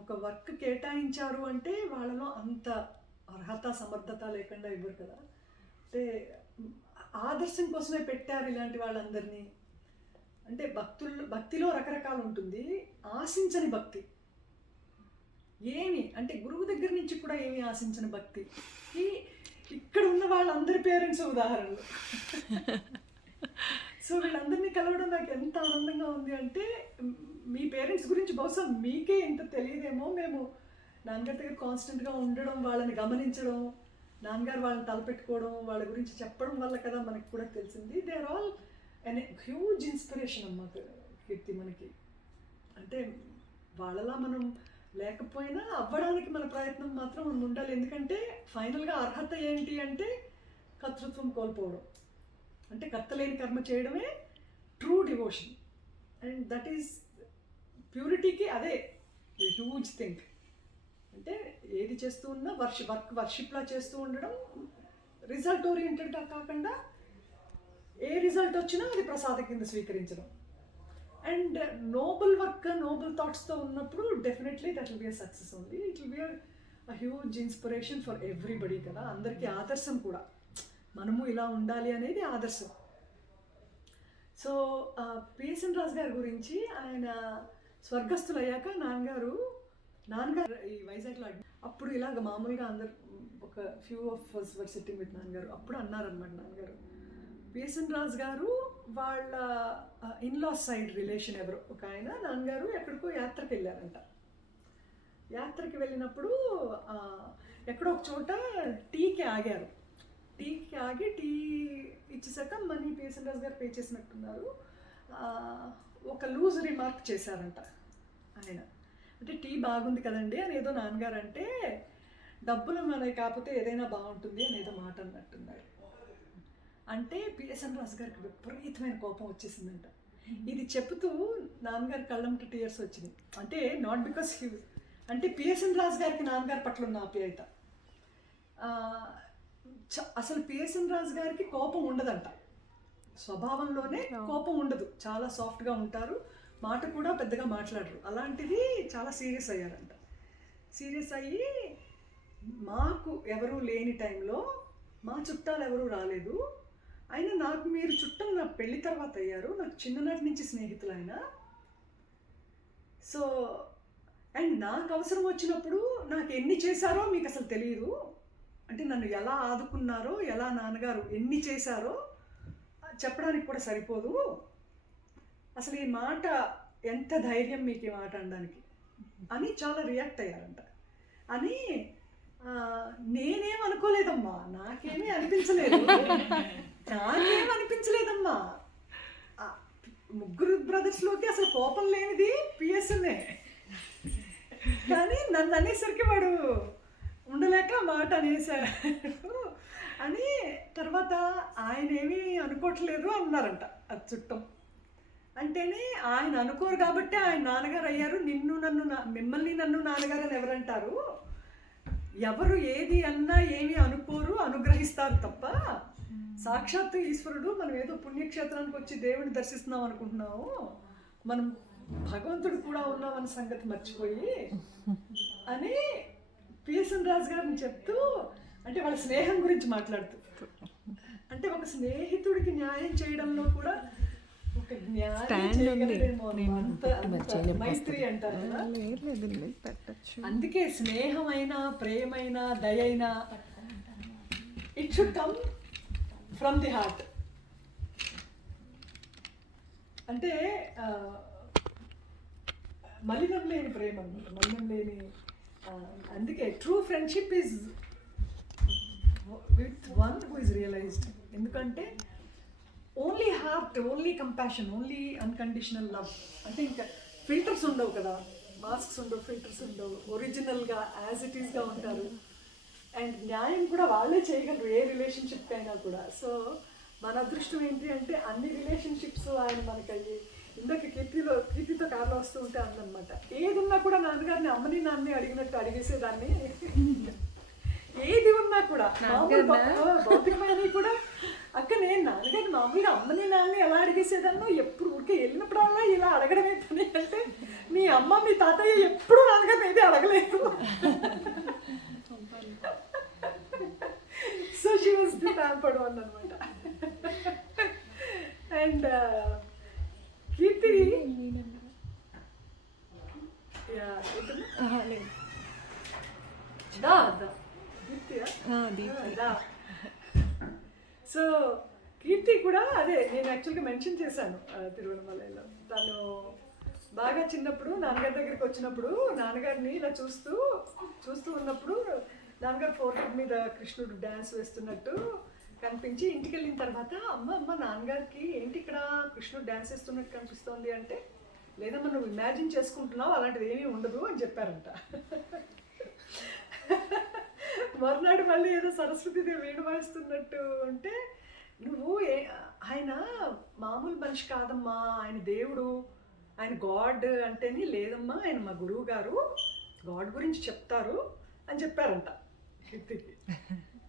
ఒక వర్క్ కేటాయించారు అంటే వాళ్ళలో అంత అర్హత సమర్థత లేకుండా ఇవ్వరు కదా. అంటే ఆదర్శం కోసమే పెట్టారు ఇలాంటి వాళ్ళందరినీ. అంటే భక్తిలో రకరకాలు ఉంటుంది. ఆశించని భక్తి ఏమి అంటే గురువు దగ్గర నుంచి కూడా ఏమి ఆశించని భక్తి. ఇక్కడ ఉన్న వాళ్ళందరి పేరెంట్స్ ఉదాహరణలు. సో వీళ్ళందరినీ కలవడం నాకు ఎంత ఆనందంగా ఉంది అంటే, మీ పేరెంట్స్ గురించి బహుశా మీకే ఇంత తెలియదేమో. మేము నాన్నగారి దగ్గర కాన్స్టెంట్గా ఉండడం, వాళ్ళని గమనించడం, నాన్నగారు వాళ్ళని తలపెట్టుకోవడం, వాళ్ళ గురించి చెప్పడం వల్ల కదా మనకి కూడా తెలిసింది. They are all and huge inspiration అమ్మ కీర్తి మనకి. అంటే వాళ్ళలా మనం లేకపోయినా అవ్వడానికి మన ప్రయత్నం మాత్రం మనం ఉండాలి. ఎందుకంటే ఫైనల్గా అర్హత ఏంటి అంటే కర్తృత్వం కోల్పోవడం, అంటే కర్తలేని కర్మ చేయడమే true devotion. And that is ప్యూరిటీకి అదే హ్యూజ్ థింగ్. అంటే ఏది చేస్తూ ఉన్నా వర్షిప్లా చేస్తూ ఉండడం, రిజల్ట్ ఓరియంటెడ్గా కాకుండా ఏ రిజల్ట్ వచ్చినా అది ప్రసాద కింద స్వీకరించడం. అండ్ నోబుల్ వర్క్, నోబుల్ థాట్స్తో ఉన్నప్పుడు definitely that will be a success only. It will be a huge inspiration for everybody కదా. అందరికీ ఆదర్శం కూడా, మనము ఇలా ఉండాలి అనేది ఆదర్శం. సో పిఎస్ఎన్ రాజు గారి గురించి ఆయన స్వర్గస్థులయ్యాక నాన్నగారు ఈ వైజాగ్లో అప్పుడు ఇలాగ మామూలుగా అందరు ఒక few of us were sitting with నాన్నగారు అప్పుడు అన్నారనమాట నాన్నగారు, పిఎస్ఎన్ రాజు గారు వాళ్ళ ఇన్లాస్ సైడ్ రిలేషన్ ఎవరు ఒక ఆయన నాన్నగారు ఎక్కడికో యాత్రకు వెళ్ళారంట. యాత్రకి వెళ్ళినప్పుడు ఎక్కడో ఒక చోట టీకి ఆగారు. టీకి ఆగి టీ ఇచ్చేసాక మనీ పిఎస్ఎన్ రాజు గారు పే చేసినట్టున్నారు. ఒక లూజ్ రిమార్క్ చేశారంట ఆయన, అంటే టీ బాగుంది కదండి అని ఏదో నాన్నగారు అంటే, డబ్బులు మనకి కాకపోతే ఏదైనా బాగుంటుంది అని ఏదో మాట అన్నట్టున్నారు. అంటే పిఎస్ఎన్ రాజు గారికి విపరీతమైన కోపం వచ్చేసిందంట. ఇది చెబుతూ నాన్నగారి కళ్ళంట టీయర్స్ వచ్చినాయి. అంటే నాట్ బికాస్ అంటే పిఎస్ఎన్ రాజు గారికి నాన్నగారి పట్ల ఉన్న ఆప్యాయత. అసలు పిఎస్ఎన్ రాజు గారికి కోపం ఉండదంట, స్వభావంలోనే కోపం ఉండదు, చాలా సాఫ్ట్గా ఉంటారు, మాట కూడా పెద్దగా మాట్లాడరు. అలాంటిది చాలా సీరియస్ అయ్యారంట. సీరియస్ అయ్యి మాకు ఎవరూ లేని టైంలో మా చుట్టాలు ఎవరూ రాలేదు, అయినా నాకు మీరు చుట్టం నా పెళ్లి తర్వాత అయ్యారు, నాకు చిన్ననాటి నుంచి స్నేహితులు ఆయన. సో అండ్ నాకు అవసరం వచ్చినప్పుడు నాకు ఎన్ని చేశారో మీకు అసలు తెలియదు, అంటే నన్ను ఎలా ఆదుకున్నారో, ఎలా నాన్నగారు ఎన్ని చేశారో చెప్పడానికి కూడా సరిపోదు. అసలు ఈ మాట ఎంత ధైర్యం మీకు ఈ మాట అనడానికి అని చాలా రియాక్ట్ అయ్యారంట. అని నేనేం అనుకోలేదమ్మా, నాకేమీ అనిపించలేదమ్మా. ముగ్గురు బ్రదర్స్లోకి అసలు కోపం లేనిది పిఎస్ఎన్ఏ, కానీ నన్ను అనేసరికి వాడు ఉండలేక మాట అనేసాడు అని. తర్వాత ఆయన ఏమీ అనుకోవట్లేదు అన్నారంట అది చుట్టం. అంటేనే ఆయన అనుకోరు కాబట్టి ఆయన నాన్నగారు అయ్యారు. మిమ్మల్ని నన్ను నాన్నగారు అని ఎవరంటారు? ఎవరు ఏది అన్నా ఏమీ అనుకోరు, అనుగ్రహిస్తారు తప్ప. సాక్షాత్తు ఈశ్వరుడు, మనం ఏదో పుణ్యక్షేత్రానికి వచ్చి దేవుడిని దర్శిస్తున్నాం అనుకుంటున్నాము, మనం భగవంతుడు కూడా ఉన్నామన్న సంగతి మర్చిపోయి అని పిఎస్ఎన్ రాజు గారిని చెప్తూ, అంటే వాళ్ళ స్నేహం గురించి మాట్లాడుతూ, అంటే ఒక స్నేహితుడికి న్యాయం చేయడంలో కూడా ఒక మైత్రి అంటారు కదా. అందుకే స్నేహమైనా ప్రేమైనా దయైనా it should come from the heart. అంటే మలినం లేని ప్రేమ అన్నమాట, మలినం లేని. అందుకే true friendship is with one who is realized. ఎందుకంటే only heart, only compassion, only unconditional love. అంటే ఇంకా ఫిల్టర్స్ ఉండవు కదా, మాస్క్స్ ఉండవు, ఫిల్టర్స్ ఉండవు, ఒరిజినల్గా యాజ్ ఇట్ ఈస్గా ఉంటారు. అండ్ న్యాయం కూడా వాళ్ళే చేయగలరు ఏ రిలేషన్షిప్ అయినా కూడా. సో మన అదృష్టం ఏంటి అంటే అన్ని రిలేషన్షిప్స్ ఆయన మనకి అయ్యి. ఇందాక కీర్తితో కార్లో వస్తూ ఉంటే అందనమాట, ఏదున్నా కూడా నాన్నగారిని అమ్మని నాన్నని అడిగినట్టు అడిగేసేదాన్ని. ఏది ఉన్నా కూడా భౌతికమైనవి కూడా అక్క నేను నాన్నగారిని మామూలుగా అమ్మని నాన్నని ఎలా అడిగేసేదాన్నో, ఎప్పుడు ఊరికే వెళ్ళినప్పుడల్లా ఇలా అడగడమే పని. అంటే మీ అమ్మ మీ తాతయ్య ఎప్పుడు నాన్నగారిని అయితే అడగలేదు. So she was the pampered one అనమాట. అండ్ కీర్తి సో కీర్తి కూడా అదే నేను యాక్చువల్గా మెన్షన్ చేశాను తిరువణమలలో. తను బాగా చిన్నప్పుడు నాన్నగారి దగ్గరికి వచ్చినప్పుడు నాన్నగారిని ఇలా చూస్తూ ఉన్నప్పుడు నాన్నగారు ఫోటో మీద కృష్ణుడు డ్యాన్స్ వేస్తున్నట్టు కనిపించి ఇంటికి వెళ్ళిన తర్వాత అమ్మ నాన్నగారికి ఏంటి ఇక్కడ కృష్ణుడు డ్యాన్స్ వేస్తున్నట్టు కనిపిస్తోంది అంటే, లేదమ్మా నువ్వు ఇమాజిన్ చేసుకుంటున్నావు, అలాంటిది ఏమీ ఉండదు అని చెప్పారంట. మర్నాడు మళ్ళీ ఏదో సరస్వతీదేవి వీణ వాయిస్తున్నట్టు అంటే, నువ్వు ఆయన మామూలు మనిషి కాదమ్మా, ఆయన దేవుడు, ఆయన గాడ్ అంటేనే, లేదమ్మా ఆయన మా గురువు గారు, గాడ్ గురించి చెప్తారు అని చెప్పారంట కీర్తికి.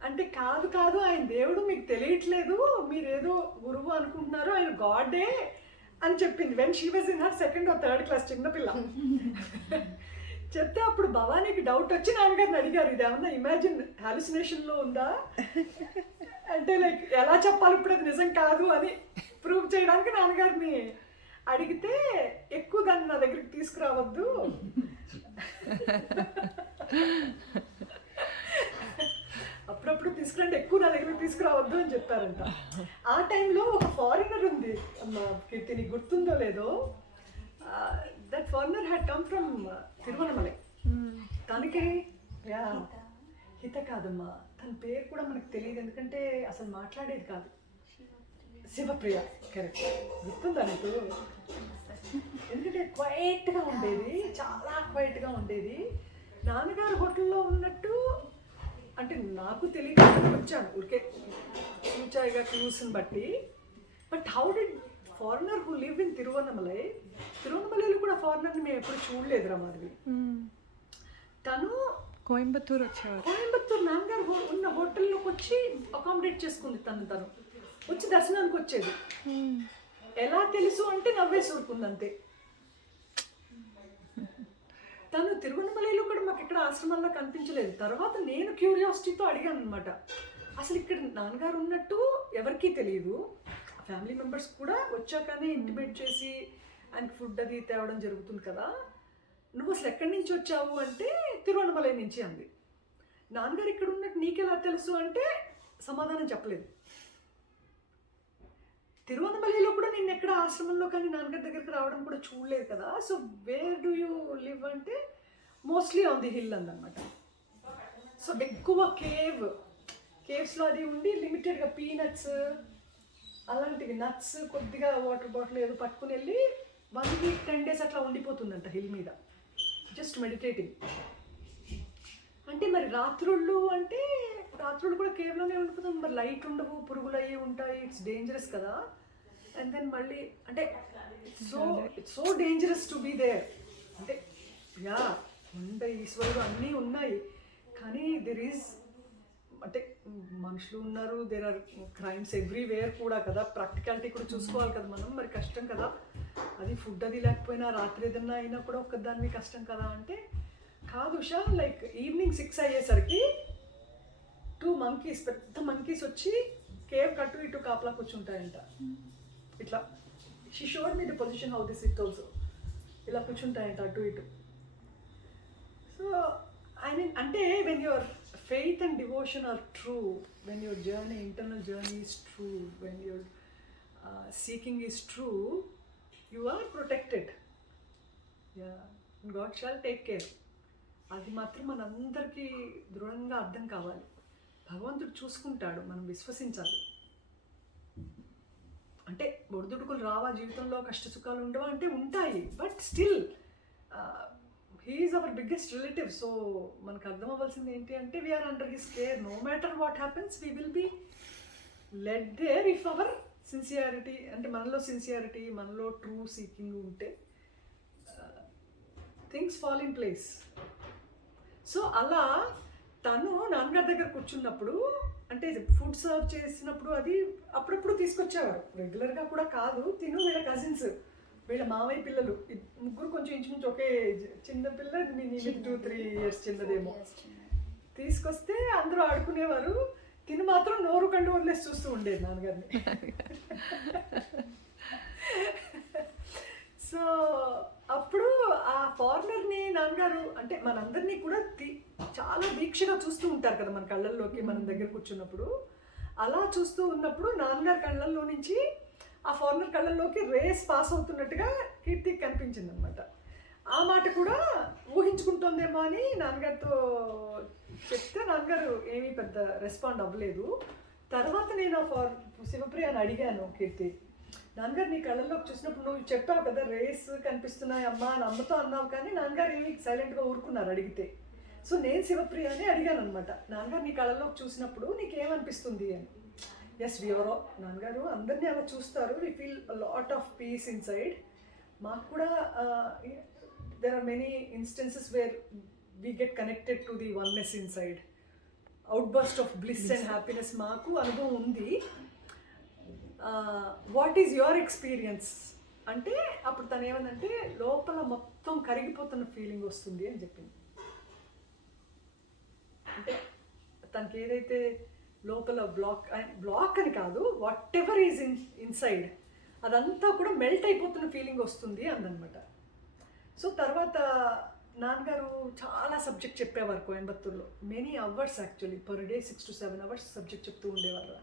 అంటే కాదు ఆయన దేవుడు, మీకు తెలియట్లేదు, మీరేదో గురువు అనుకుంటున్నారు, ఆయన గాడే అని చెప్పింది. When she was in her 2nd or 3rd class, చిన్నపిల్ల. చెప్తే అప్పుడు భవానీకి డౌట్ వచ్చి నాన్నగారిని అడిగారు, ఇది ఏమన్నా ఇమాజిన్ హాలుసినేషన్లో ఉందా అంటే, లైక్ ఎలా చెప్పాలి ఇప్పుడు అది నిజం కాదు అని. ప్రూవ్ చేయడానికి నాన్నగారిని అడిగితే ఎక్కువ దాన్ని నా దగ్గరికి తీసుకురావద్దు, అప్పుడప్పుడు తీసుకురండి, ఎక్కువ నా దగ్గరికి తీసుకురావద్దు అని చెప్పారంట. ఆ టైంలో ఒక ఫారినర్ ఉంది కీర్తి, నీకు గుర్తుందో లేదో, that foreigner had come from Tiruvannamalai. తనకి యా హిత కాదమ్మా, తన పేరు కూడా మనకు తెలియదు ఎందుకంటే అసలు మాట్లాడేది కాదు. శివప్రియ, కరెక్ట్, గుర్తుందా నీకు? ఎందుకంటే క్వైట్గా ఉండేది, చాలా క్వైట్గా ఉండేది. నాన్నగారు హోటల్లో ఉన్నట్టు అంటే నాకు తెలియక వచ్చాను ఊరికే చూచాయిగా క్లూస్ని బట్టి. But how did foreigner who live in తిరువన్నమలైలో కూడా ఫారినర్ని మేము ఎప్పుడు చూడలేదురా మాది. తను కోయంబత్తూర్ వచ్చేవారు. కోయంబత్తూరు నాన్నగారు ఉన్న హోటల్లోకి వచ్చి అకామిడేట్ చేసుకుంది, తను వచ్చి దర్శనానికి వచ్చేది. ఎలా తెలుసు అంటే నవ్వేసి ఊరుకుంది అంతే. తను తిరువన్నమలైలో కూడా మాకు ఇక్కడ ఆశ్రమాల్లో కనిపించలేదు. తర్వాత నేను క్యూరియాసిటీతో అడిగాను అనమాట, అసలు ఇక్కడ నాన్నగారు ఉన్నట్టు ఎవరికీ తెలియదు. ఫ్యామిలీ మెంబర్స్ కూడా వచ్చాకనే ఇంటిమేట్ చేసి ఆయనకి ఫుడ్ అది తేవడం జరుగుతుంది కదా, నువ్వు అసలు ఎక్కడి నుంచి వచ్చావు అంటే తిరువన్నమలై నుంచి అంది. నాన్నగారు ఇక్కడ ఉన్నట్టు నీకెలా తెలుసు అంటే సమాధానం చెప్పలేదు. తిరువన్నమలైలో కూడా నేను ఎక్కడ ఆశ్రమంలో కానీ నాన్నగారి దగ్గరికి రావడం కూడా చూడలేదు కదా, so where do you live అంటే మోస్ట్లీ ఆన్ ది హిల్ అందనమాట. సో ఎక్కువ కేవ్స్లో అది ఉండి లిమిటెడ్గా పీనట్స్ అలాంటివి, నట్స్, కొద్దిగా వాటర్ బాటిల్ ఏదో పట్టుకుని వెళ్ళి 1 వీక్ 10 days అట్లా ఉండిపోతుందంట హిల్ మీద, జస్ట్ మెడిటేటింగ్. అంటే మరి రాత్రుళ్ళు కూడా కేవ్లోనే ఉండిపోతాం, మరి లైట్ ఉండవు, పురుగులు అయ్యి ఉంటాయి, ఇట్స్ డేంజరస్ కదా. అండ్ దెన్ మళ్ళీ అంటే it's so dangerous to be there. అంటే యా ఉండే ఈశ్వరుడు అన్నీ ఉన్నాయి, కానీ దెర్ ఈజ్ అంటే మనుషులు ఉన్నారు, దేర్ ఆర్ క్రైమ్స్ ఎవ్రీవేర్ కూడా కదా, ప్రాక్టికాలిటీ కూడా చూసుకోవాలి కదా మనం, మరి కష్టం కదా అది. ఫుడ్ అది లేకపోయినా రాత్రి ఏదన్నా అయినా కూడా ఒక్కదాన్ని కష్టం కదా అంటే కాదు ఉషా. లైక్ ఈవినింగ్ 6 అయ్యేసరికి 2 monkeys, పెద్ద మంకీస్ వచ్చి కేవ్ కట్టు ఇటు కాపలా కూర్చుంటాయంట. ఇట్లా she showed me the position how this it also, ఇలా కూర్చుంటాయంట అటు ఇటు. సో ఐ మీన్ అంటే when your faith and devotion are true, when your journey, internal journey is true, when your seeking is true, you are protected. Yeah, God shall take care. అది మాత్రం మనందరికీ దృఢంగా అర్థం కావాలి. భగవంతుడు చూసుకుంటాడు, మనం విశ్వసించాలి. అంటే ఒడిదుడుకులు రావా జీవితంలో, కష్ట సుఖాలు ఉండవా అంటే ఉంటాయి, but still he is our biggest relative. So మనకు అర్థం అవ్వాల్సింది ఏంటి అంటే we are under his care. No matter what happens we will be led there if our sincerity, అంటే మనలో సిన్సియారిటీ, మనలో ట్రూ సీకింగ్ ఉంటే things fall in place. So అలా తను నాన్నగారి దగ్గర కూర్చున్నప్పుడు అంటే ఫుడ్ సర్వ్ చేసినప్పుడు అది అప్పుడప్పుడు తీసుకొచ్చేవారు, రెగ్యులర్గా కూడా కాదు. తిను వీళ్ళ కజిన్స్, వీళ్ళ మావయ్య పిల్లలు ముగ్గురు కొంచెం ఇంచుమించు ఒకే చిన్న పిల్ల, నేను 2-3 years చిన్నదేమో, తీసుకొస్తే అందరూ ఆడుకునేవారు. తిను మాత్రం నోరు కండు వదిలేసి చూస్తూ ఉండేది నాన్నగారిని. సో అప్పుడు ఆ ఫారినర్ని నాన్నగారు అంటే మనందరినీ కూడా చాలా దీక్షగా చూస్తూ ఉంటారు కదా మన కళ్ళల్లోకి, మనం దగ్గర కూర్చున్నప్పుడు. అలా చూస్తూ ఉన్నప్పుడు నాన్నగారి కళ్ళల్లో నుంచి ఆ ఫారినర్ కళ్ళల్లోకి రేస్ పాస్ అవుతున్నట్టుగా కీర్తికి కనిపించింది అనమాట. ఆ మాట కూడా ఊహించుకుంటుందేమో అని నాన్నగారితో చెప్తే నాన్నగారు ఏమీ పెద్ద రెస్పాండ్ అవ్వలేదు. తర్వాత నేను శివప్రియని అడిగాను, కీర్తి నాన్నగారు నీ కళ్ళల్లోకి చూసినప్పుడు నువ్వు చెప్పావు కదా రేస్ కనిపిస్తున్నాయి అమ్మా అని అమ్మతో అన్నావు, కానీ నాన్నగారు ఏమి సైలెంట్గా ఊరుకున్నారు అడిగితే. సో నేను శివప్రియ అని అడిగాను అనమాట, నాన్నగారు నీ కళ్ళల్లోకి చూసినప్పుడు నీకేమనిపిస్తుంది అని. ఎస్ వీఆర్ నాన్నగారు అందరినీ అలా చూస్తారు, we feel lot of piece in side. మాకు కూడా there are many instances where we get connected to the oneness inside, outburst of bliss and happiness maaku anubhavam undi. What is your experience ante appudu tanu emandante lopala mottham karigipotuna feeling vastundi ani cheppindi. Ante tanaki edaithe lopala block ani kaadu, whatever is inside అదంతా కూడా melt అయిపోతున్న feeling వస్తుంది అందనమాట. So తర్వాత నాన్నగారు చాలా subject చెప్పేవారు కోయంబత్తూరులో, many hours actually, per day 6 to 7 hours subject చెప్తూ ఉండేవారు.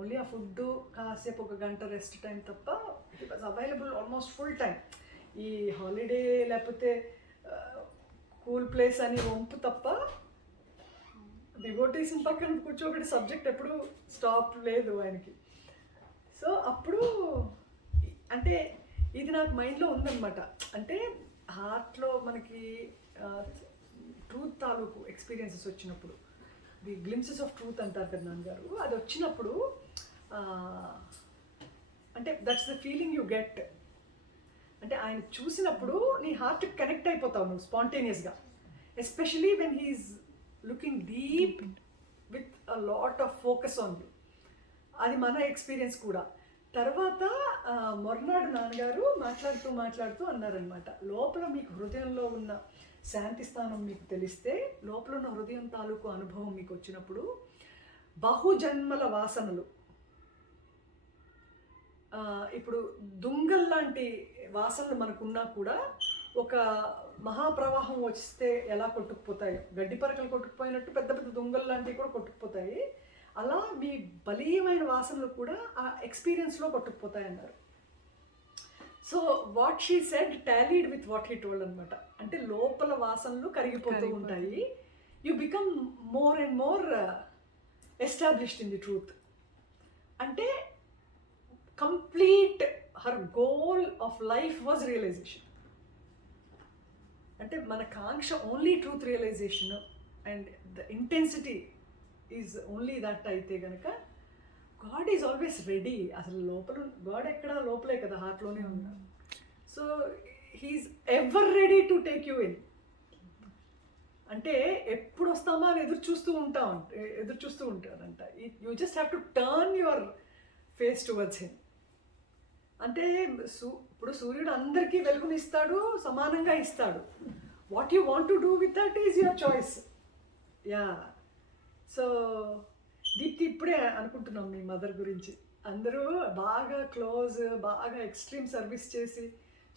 ఓన్లీ ఆ ఫుడ్ కాసేపు ఒక గంట రెస్ట్ టైం తప్ప it was available almost full time. ఈ హాలిడే లేకపోతే కూల్ ప్లేస్ అని వంపు తప్ప డివోటీస్ పక్కన కూర్చోబెట్టి సబ్జెక్ట్ ఎప్పుడు స్టాప్ లేదు ఆయనకి. సో అప్పుడు అంటే ఇది నాకు మైండ్లో ఉందన్నమాట. అంటే హార్ట్లో మనకి ట్రూత్ తాలూకు ఎక్స్పీరియన్సెస్ వచ్చినప్పుడు, ది గ్లిమ్సెస్ ఆఫ్ ట్రూత్ అంటారు కదా నాన్నగారు, అది వచ్చినప్పుడు అంటే that's the feeling you get. అంటే ఆయన చూసినప్పుడు నీ హార్ట్ కనెక్ట్ అయిపోతావు నువ్వు స్పాంటేనియస్గా, especially when he's looking deep with a lot of focus on you. అది మన ఎక్స్పీరియన్స్ కూడా. తర్వాత మొరనాడు నాన్నగారు మాట్లాడుతూ అన్నారనమాట, లోపల మీకు హృదయంలో ఉన్న శాంతి స్థానం మీకు తెలిస్తే, లోపల ఉన్న హృదయం తాలూకు అనుభవం మీకు వచ్చినప్పుడు బహుజన్మల వాసనలు, ఇప్పుడు దుంగల్లాంటి వాసనలు మనకున్నా కూడా ఒక మహాప్రవాహం వస్తే ఎలా కొట్టుకుపోతాయో, గడ్డి పరకలు కొట్టుకుపోయినట్టు పెద్ద పెద్ద దుంగల్ లాంటివి కూడా కొట్టుకుపోతాయి. అలా మీ బలీయమైన వాసనలు కూడా ఆ ఎక్స్పీరియన్స్లో కొట్టుకుపోతాయి అన్నారు. So what she said tallied with what he told అనమాట. అంటే లోపల వాసనలు కరిగిపోతూ ఉంటాయి. You become more and more established in the truth. అంటే complete her goal of life was realization. అంటే మన కాంక్ష ఓన్లీ truth realization and the intensity is only that అయితే కనుక గాడ్ ఈజ్ ఆల్వేస్ రెడీ. అసలు లోపల గాడ్ ఎక్కడ, లోపలే కదా, హార్ట్లోనే ఉన్నారు. So he's ever ready to take you in. అంటే ఎప్పుడు వస్తామా అని ఎదురు చూస్తూ ఉంటారంట. You just have to turn your face towards him. అంటే ఇప్పుడు సూర్యుడు అందరికీ వెలుగునిస్తాడు, సమానంగా ఇస్తాడు. What you want to do with that is your choice. Yeah. So Deepti, ఇప్పుడే అనుకుంటున్నాం మీ మదర్ గురించి. అందరూ బాగా క్లోజ్, బాగా ఎక్స్ట్రీమ్ సర్వీస్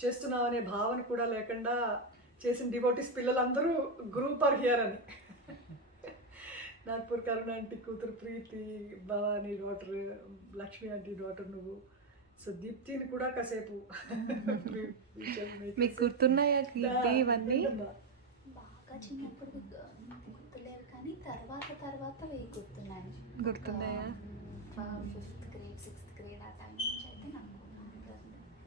చేస్తున్నాం అనే భావన కూడా లేకుండా చేసిన డివోటీస్ పిల్లలందరూ గ్రూప్ ఆర్ హియర్ అని. నాగ్పూర్ కరుణ ఆంటీ కూతురు Preethi, Bhavani daughter, Lakshmi aunty daughter నువ్వు. సో దీప్తిని కూడా కాసేపు మీకు గుర్తున్నాయా కీర్తి ఇవన్నీ? బాగా చిన్నప్పుడు గుర్తులేరు కానీ తర్వాత వేయి గుర్తున్నాయా? 5th grade 6th grade ఆ టైం నుంచి అయితే నాకు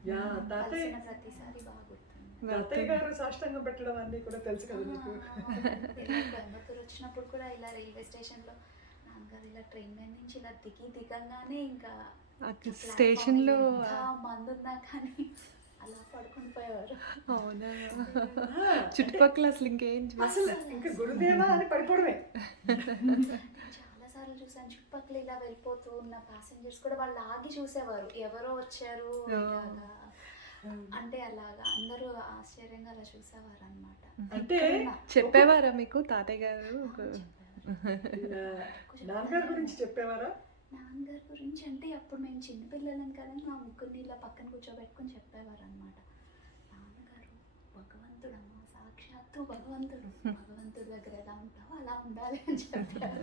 యా, తాతయ్య ప్రతిసారి బాగా గుర్తుంది. తాతయ్య గారు సాష్టాంగం పెట్టడం అన్నీ కూడా తెలుసు కదా మీకు. కోయంబత్తూరు వచ్చినప్పుడు కూడా ఇలా రైల్వే స్టేషన్లో నాన్నగారు ఇలా ట్రైన్ మీద నుంచి ఇలా దిగంగానే ఇంకా స్టేషన్లో మందు ఉన్నా కానీ అలా పడుకుని పోయేవారు. అవునా? చుట్టుపక్కల అసలు ఇంకేం అసలు ఇంకా గురుదేవా అని పడిపోవడమే. చాలాసార్లు చూసాను చుట్టుపక్కల ఇలా వెళ్ళిపోతూ ఉన్న ప్యాసింజర్స్ కూడా వాళ్ళు ఆగి చూసేవారు, ఎవరో వచ్చారు ఇలాగా. అంటే అలాగా అందరూ ఆశ్చర్యంగా అలా చూసేవారు అనమాట. అంటే చెప్పేవారా మీకు తాతయ్య గారు? నాన్నగారి గురించి చెప్పేవారా? నాన్నగారి గురించి అంటే అప్పుడు మేము చిన్నపిల్లలం కదా, మా ముగ్గురిని ఇలా పక్కన కూర్చోబెట్టుకుని చెప్పేవారు అనమాట. నాన్నగారు భగవంతుడమ్మా, సాక్షాత్తు భగవంతుడు దగ్గర ఎలా ఉంటావో అలా ఉండాలి అని చెప్పారు.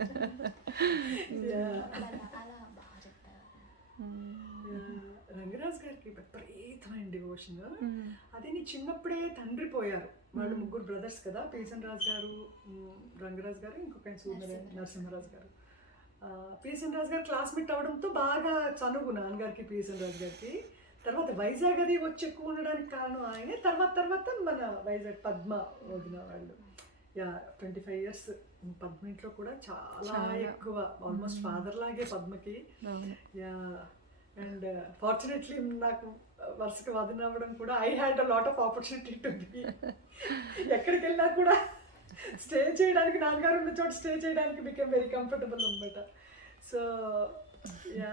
అలా బాగా చెప్పేవారు. రంగరాజ్ గారికి విపరీతమైన డివోషన్. అదే నీ చిన్నప్పుడే తండ్రి పోయారు. వాళ్ళు ముగ్గురు బ్రదర్స్ కదా, పిఎస్ఎన్ రాజు గారు, రంగరాజ్ గారు, ఇంకొక నరసింహరాజు గారు. పిఎస్ఎన్ రాజు గారు క్లాస్మేట్ అవడంతో బాగా చనువు నాన్నగారికి, పిఎస్ఎన్ రాజు గారికి. తర్వాత వైజాగ్ అది వచ్చి ఎక్కువ ఉండడానికి కారణం ఆయనే. తర్వాత మన వైజాగ్ పద్మ వదిన వాళ్ళు. యా, 25 years పద్మ ఇంట్లో కూడా చాలా ఎక్కువ, ఆల్మోస్ట్ ఫాదర్ లాగే పద్మకి. యా, అండ్ ఫార్చునేట్లీ నాకు వరుసగా వదిన అవ్వడం కూడా I had a lot of opportunity to be. ఎక్కడికి వెళ్ళినా కూడా స్టే చేయడానికి, నాన్నగారు ఉన్న చోట స్టే చేయడానికి బికెమ్ వెరీ కంఫర్టబుల్ అనమాట. సో యా,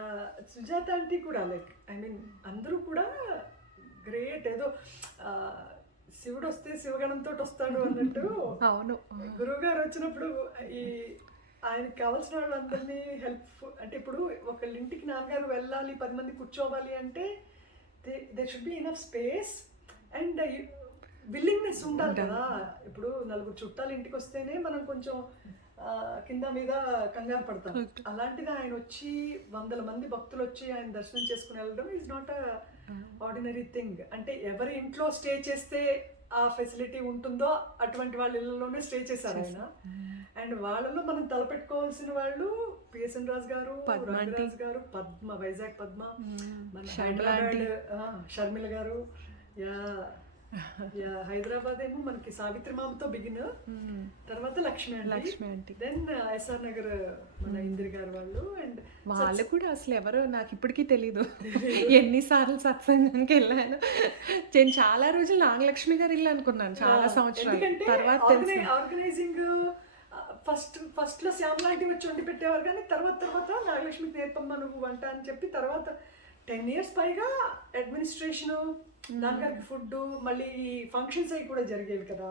సుజాత ఆంటీ కూడా లైక్ ఐ మీన్ అందరూ కూడా గ్రేట్. ఏదో శివుడు వస్తే శివగణంతో వస్తాడు అన్నట్టు. అవును, గురువు గారు వచ్చినప్పుడు ఈ ఆయనకి కావాల్సిన వాళ్ళందరినీ హెల్ప్. అంటే ఇప్పుడు ఒకళ్ళ ఇంటికి నాన్నగారు వెళ్ళాలి, 10 మంది కూర్చోవాలి అంటే they should be enough space and willingness ఉండాలి కదా. ఇప్పుడు నలుగురు చుట్టాలు ఇంటికి వస్తేనే మనం కొంచెం కింద మీద కంగారు పడతాం. అలాంటిది ఆయన వచ్చి 100 మంది భక్తులు వచ్చి ఆయన దర్శనం చేసుకుని వెళ్ళడం is not a ordinary thing. అంటే ఎవరి ఇంట్లో స్టే చేస్తే ఆ ఫెసిలిటీ ఉంటుందో అటువంటి వాళ్ళ ఇళ్ళలోనే స్టే చేశారు ఆయన. అండ్ వాళ్ళలో మనం తలపెట్టుకోవాల్సిన వాళ్ళు పిఎస్ఎన్ రాజు గారు, రాజరాజు గారు, పద్మ, వైజాగ్ పద్మ, మన హైదరాబాద్ షర్మిల గారు, హైదరాబాద్ ఏమో మనకి సావిత్రి మామతో బిగిన్, తర్వాత Lakshmi aunty, then S R Nagar మన ఇందిరి గారు వాళ్ళు. అండ్ వాళ్ళు కూడా అసలు ఎవరో నాకు ఇప్పటికీ తెలీదు. ఎన్నిసార్లు సత్సంగానికి వెళ్ళాను. నేను చాలా రోజులు నాగలక్ష్మి గారు ఇల్లు అనుకున్నాను చాలా సంవత్సరాలు. తర్వాత ఆర్గనైజింగ్ ఫస్ట్ లో శ్యామ్ లాంటి వచ్చి వండి పెట్టేవారు, కానీ తర్వాత నాగలక్ష్మికి నేర్పమ్మా నువ్వు వంట అని చెప్పి తర్వాత 10 years పైగా అడ్మినిస్ట్రేషన్, నాన్నగారికి ఫుడ్, మళ్ళీ ఫంక్షన్స్ అవి కూడా జరిగేవి కదా,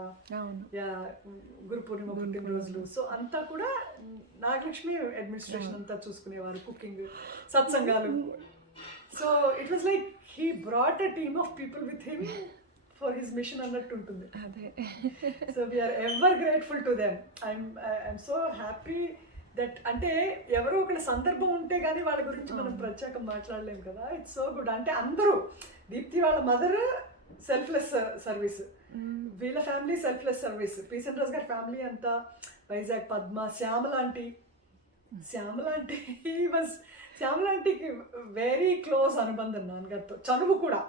గురు పూర్ణిమ, పుట్టినరోజులు. సో అంతా కూడా నాగలక్ష్మి అడ్మినిస్ట్రేషన్ అంతా చూసుకునేవారు, కుకింగ్, సత్సంగాలు. So it was like he brought a team of people with him for his mission అన్నట్టు ఉంటుంది. So we are ever grateful to them. I'm so happy that, అంటే ఎవరో ఒకళ్ళ సందర్భం ఉంటే కానీ వాళ్ళ గురించి మనం ప్రత్యేకం మాట్లాడలేము కదా. It's so good. అంటే అందరూ, దీప్తి వాళ్ళ మదర్ సెల్ఫ్లెస్ సర్వీస్, వీళ్ళ ఫ్యామిలీ సెల్ఫ్లెస్ సర్వీస్, పిఎస్ఎన్ రాజు గారి ఫ్యామిలీ అంతా, వైజాగ్ పద్మ, శ్యామలాంటి శ్యామలాంటికి వెరీ క్లోజ్ అనుబంధం నాన్నగారితో, చనువు కూడా.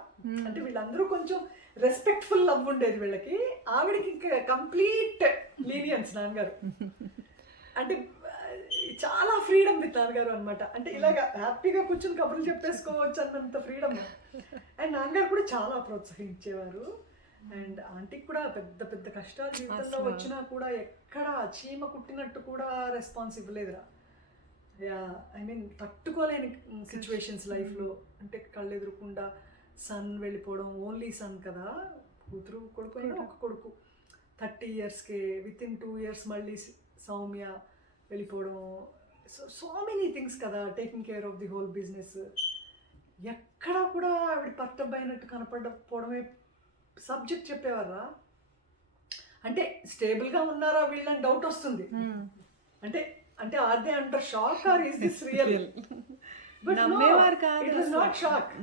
అంటే వీళ్ళందరూ కొంచెం రెస్పెక్ట్ఫుల్ లవ్ ఉండేది వీళ్ళకి. ఆవిడకి ఇంకా కంప్లీట్ లీనియన్స్ నాన్నగారు. అంటే చాలా ఫ్రీడమ్ విత్ నాన్నగారు అనమాట. అంటే ఇలాగ హ్యాపీగా కూర్చొని కబుర్లు చెప్పేసుకోవచ్చు అన్నంత ఫ్రీడమ్. అండ్ నాన్నగారు కూడా చాలా ప్రోత్సహించేవారు. అండ్ ఆంటీకి కూడా పెద్ద పెద్ద కష్టాలు జీవితంలో వచ్చినా కూడా ఎక్కడ చీమ కుట్టినట్టు కూడా రెస్పాన్స్ ఇవ్వలేదురా. ఐ మీన్ తట్టుకోలేని సిచ్యువేషన్స్ లైఫ్లో. అంటే కళ్ళు ఎదురకుండా సన్ వెళ్ళిపోవడం, ఓన్లీ సన్ కదా, కూతురు కొడుకు అయినా ఒక కొడుకు, 30 yearsకే వితిన్ 2 years మళ్ళీ సౌమ్య వెళ్ళిపోవడం. సో మెనీ థింగ్స్ కదా, taking care of the whole business. ఎక్కడా కూడా ఆవిడ పర్టబ్ అయినట్టు కనపడకపోవడమే సబ్జెక్ట్ చెప్పేవారా. అంటే స్టేబుల్గా ఉన్నారా వీళ్ళని డౌట్ వస్తుంది. అంటే are they under shock or is this real? నమ్మేవారు కాదు. It was not shock.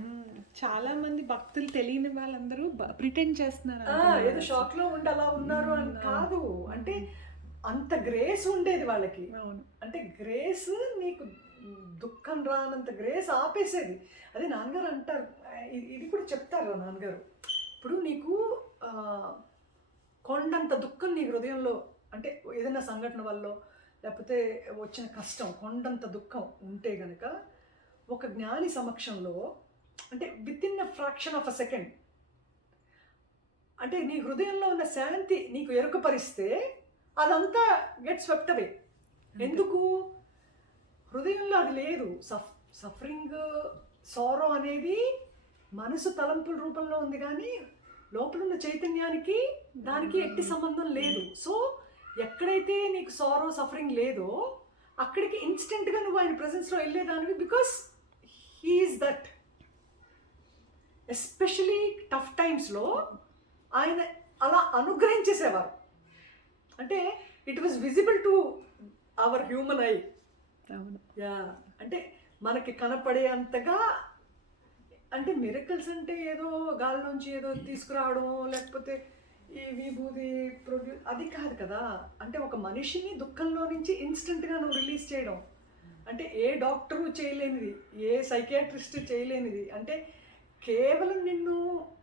చాలా మంది భక్తులు తెలియని వాళ్ళందరూ ప్రిటెండ్ చేస్తున్నారు, ఏదో షాక్ లో ఉండి అలా ఉన్నారు అని కాదు. అంటే అంత గ్రేస్ ఉండేది వాళ్ళకి. అంటే గ్రేస్, నీకు దుఃఖం రానంత గ్రేస్ ఆపేసేది. అదే నాన్నగారు అంటారు, ఇది కూడా చెప్తారు నాన్నగారు. ఇప్పుడు నీకు కొండంత దుఃఖం నీ హృదయంలో, అంటే ఏదైనా సంఘటన వల్ల లేకపోతే వచ్చిన కష్టం, కొండంత దుఃఖం ఉంటే గనక ఒక జ్ఞాని సమక్షంలో, అంటే with in a fraction of a second, అంటే నీ హృదయంలో ఉన్న శాంతి నీకు ఎరుకపరిస్తే అదంతా గెట్ స్వెప్ట్ అవే. ఎందుకు? హృదయంలో అది లేదు. సఫరింగ్, సారో అనేది మనసు తలంపుల రూపంలో ఉంది, కానీ లోపల ఉన్న చైతన్యానికి దానికి ఎట్టి సంబంధం లేదు. సో ఎక్కడైతే నీకు సారో, సఫరింగ్ లేదో అక్కడికి ఇన్స్టెంట్గా నువ్వు ఆయన ప్రెజెన్స్లో వెళ్ళేదానివి. Because he is that. Especially tough టైమ్స్లో ఆయన అలా అనుగ్రహించేసేవారు. అంటే it was visible to our human eye. అంటే మనకి కనపడే అంతగా. అంటే మిరకల్స్ అంటే ఏదో గాలిలోంచి ఏదో తీసుకురావడం, లేకపోతే ఈ విభూది అది కాదు కదా. అంటే ఒక మనిషిని దుఃఖంలో నుంచి ఇన్స్టెంట్గా నువ్వు రిలీజ్ చేయడం, అంటే ఏ డాక్టరు చేయలేనిది, ఏ సైకియాట్రిస్ట్ చేయలేనిది. అంటే కేవలం నిన్ను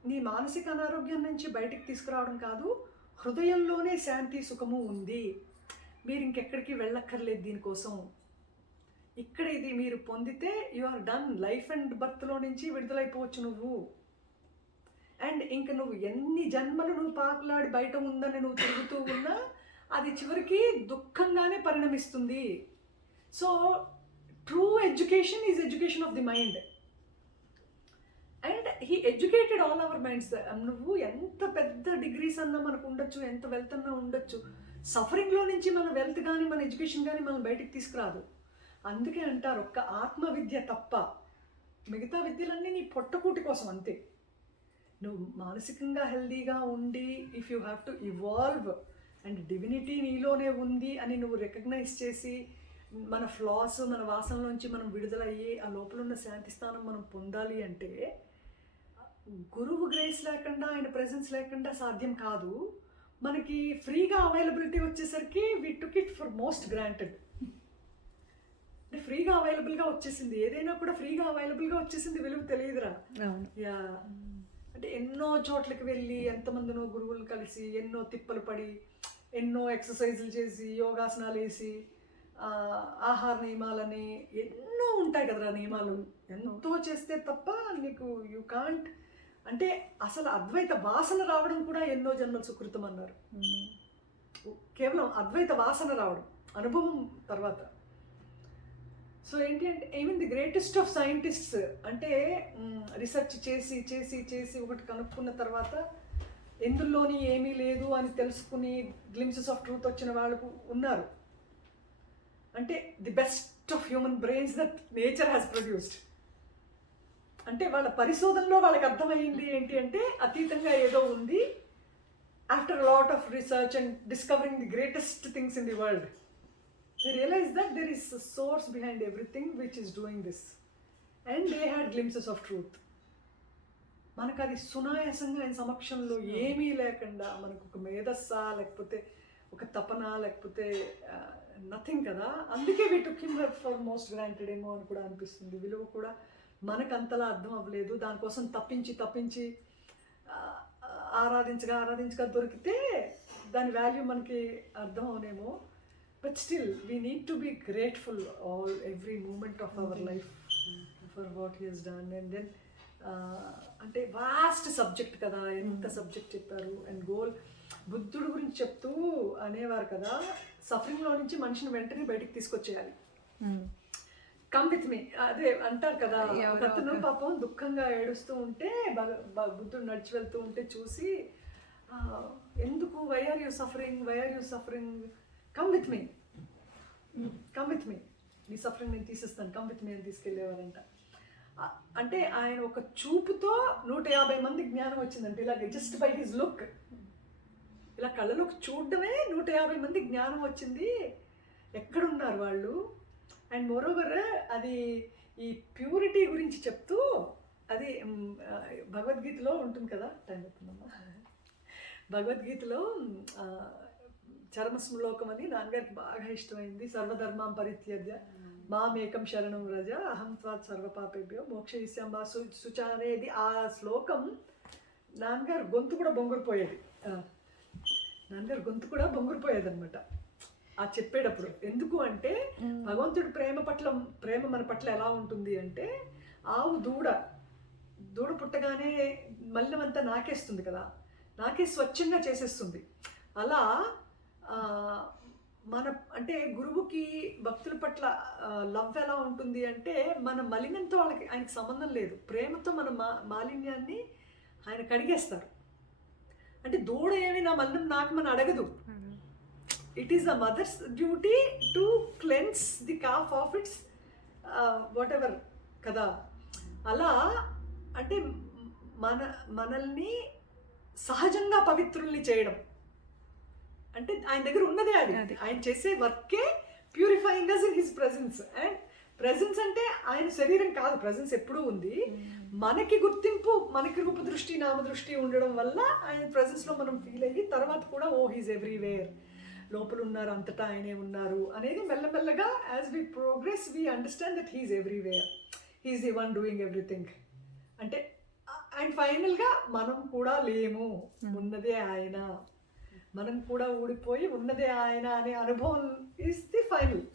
నీ మానసిక అనారోగ్యం నుంచి బయటికి తీసుకురావడం కాదు, హృదయంలోనే శాంతి, సుఖము ఉంది. మీరు ఇంకెక్కడికి వెళ్ళక్కర్లేదు దీనికోసం. ఇక్కడ ఇది మీరు పొందితే you are done. Life and బర్త్లో నుంచి విడుదలైపోవచ్చు నువ్వు. అండ్ ఇంక నువ్వు ఎన్ని జన్మలు నువ్వు పాకులాడి బయట ఉందని నువ్వు తిరుగుతూ ఉన్నా అది చివరికి దుఃఖంగానే పరిణమిస్తుంది. So true education is education of the mind. And he educated all our minds. నువ్వు ఎంత పెద్ద డిగ్రీస్ అన్నా మనకు ఉండొచ్చు, ఎంత వెల్త్ అన్నా ఉండొచ్చు, సఫరింగ్లో నుంచి మన వెల్త్ కానీ మన ఎడ్యుకేషన్ కానీ మనం బయటికి తీసుకురాదు. అందుకే అంటారు, ఒక్క ఆత్మ విద్య తప్ప మిగతా విద్యలన్నీ నీ పొట్టకూటి కోసం అంతే. నువ్వు మానసికంగా హెల్దీగా ఉండి if you have to evolve and divinity నీలోనే ఉంది అని నువ్వు రికగ్నైజ్ చేసి మన ఫ్లాస్ మన వాసనలోంచి మనం విడుదలయ్యి ఆ లోపల ఉన్న శాంతి స్థానం మనం పొందాలి అంటే గురువు గ్రేస్ లేకుండా ఆయన ప్రెజెన్స్ లేకుండా సాధ్యం కాదు. మనకి ఫ్రీగా అవైలబిలిటీ వచ్చేసరికి we took it for most granted. అంటే ఫ్రీగా అవైలబుల్గా వచ్చేసింది, ఏదైనా కూడా ఫ్రీగా అవైలబుల్గా వచ్చేసింది, విలువ తెలియదురా. యా, అంటే ఎన్నో చోట్లకి వెళ్ళి ఎంతమందినో గురువులు కలిసి ఎన్నో తిప్పలు పడి ఎన్నో ఎక్సర్సైజులు చేసి యోగాసనాలు వేసి ఆహార నియమాలని ఎన్నో ఉంటాయి కదరా నియమాలు, ఎంతో చేస్తే తప్ప నీకు యూ కాంట్. అంటే అసలు అద్వైత వాసన రావడం కూడా ఎన్నో జన్మల సుకృతం అన్నారు. కేవలం అద్వైత వాసన రావడం అనుభవం తర్వాత. సో ఏంటి అంటే even the greatest of scientists అంటే రీసెర్చ్ చేసి చేసి చేసి ఒకటి కనుక్కున్న తర్వాత ఎందులోని ఏమీ లేదు అని తెలుసుకుని గ్లిమ్సెస్ ఆఫ్ ట్రూత్ వచ్చిన వాళ్ళు ఉన్నారు. అంటే the best of human brains that nature has produced. అంటే వాళ్ళ పరిశోధనలో వాళ్ళకి అర్థమైంది ఏంటి అంటే అతీతంగా ఏదో ఉంది. After lot of research and discovering the greatest things in the world, they realized that there is a source behind everything which is doing this, and they had glimpses of truth. మనకు అది సునాయాసంగా ఆయన సమక్షంలో ఏమీ లేకుండా మనకు ఒక మేధస్సా లేకపోతే ఒక తపన లేకపోతే నథింగ్ కదా. అందుకే we took him for most granted ఏమో అని కూడా అనిపిస్తుంది. విలువ కూడా మనకు అంతలా అర్థం అవ్వలేదు. దానికోసం తప్పించి ఆరాధించగా దొరికితే దాని వాల్యూ మనకి అర్థం అవనేమో. But still, we need to be grateful every moment of our life for what he has done. And then, అంటే వాస్ట్ సబ్జెక్ట్ కదా, ఎంత సబ్జెక్ట్ చెప్పారు. అండ్ గోల్ బుద్ధుడు గురించి చెప్తూ అనేవారు కదా, సఫరింగ్లో నుంచి మనిషిని వెంటనే బయటికి తీసుకొచ్చేయాలి. కమ్ విత్ మీ అదే అంటారు కదా. అతను పాపం దుఃఖంగా ఏడుస్తూ ఉంటే బుద్ధుడు నడిచి వెళ్తూ ఉంటే చూసి ఎందుకు why are you suffering, come with me నీ సఫరింగ్ నేను తీసేస్తాను, కమ్ విత్ మీ అని తీసుకెళ్ళేవారంట. అంటే ఆయన ఒక చూపుతో 150 మంది జ్ఞానం వచ్చిందంటే, ఇలాగ జస్ట్ బై హిజ్ లుక్, ఇలా కళ్ళలోకి చూడడమే 150 మంది జ్ఞానం వచ్చింది. ఎక్కడున్నారు వాళ్ళు? అండ్ మోరోవర్ అది ఈ ప్యూరిటీ గురించి చెప్తూ, అది భగవద్గీతలో ఉంటుంది కదా, టైం అవుతుందమ్మా. భగవద్గీతలో చరమశ్లోకం అని నాన్నగారికి బాగా ఇష్టమైంది. సర్వధర్మాం పరిత్యజ్య మామేకం శరణం రజ అహం త్వాత్ సర్వపాపేభ్యో మోక్షయిష్యామి శుచ అనేది ఆ శ్లోకం నాన్నగారు గొంతు కూడా బొంగురుపోయేది అనమాట ఆ చెప్పేటప్పుడు. ఎందుకు అంటే భగవంతుడి ప్రేమ మన పట్ల ఎలా ఉంటుంది అంటే, ఆవు దూడ పుట్టగానే మల్లెమంతా నాకేస్తుంది కదా, నాకే స్వచ్ఛంగా చేసేస్తుంది. అలా మన అంటే గురువుకి భక్తుల పట్ల లవ్ ఎలా ఉంటుంది అంటే, మన మలినంతో ఆయనకి సంబంధం లేదు. ప్రేమతో మన మాలిన్యాన్ని ఆయన కడిగేస్తారు. అంటే దూడ ఏమి నా మలినం నాకమని అడగదు. It is the mother's duty to cleanse the calf of its whatever కదా. అలా అంటే మనల్ని సహజంగా పవిత్రుల్ని చేయడం అంటే ఆయన దగ్గర ఉన్నదే అది. ఆయన చేసే వర్కే purifying us in his presence. And presence అంటే ఆయన శరీరం కాదు, ప్రెజెన్స్ ఎప్పుడూ ఉంది. మనకి గుర్తింపు, మనకి రూపదృష్టి నామదృష్టి ఉండడం వల్ల ఆయన ప్రెజెన్స్లో మనం ఫీల్ అయ్యి తర్వాత కూడా హీస్ ఎవ్రీవేర్, లోపల ఉన్నారు, అంతటా ఆయనే ఉన్నారు అనేది మెల్లమెల్లగా as we progress we understand that he's everywhere, he's the one doing everything. అంటే అండ్ ఫైనల్గా మనం కూడా లేము, ఉన్నదే ఆయన, మనం కూడా ఊడిపోయి ఉన్నదే ఆయన అనే అనుభవం is the final.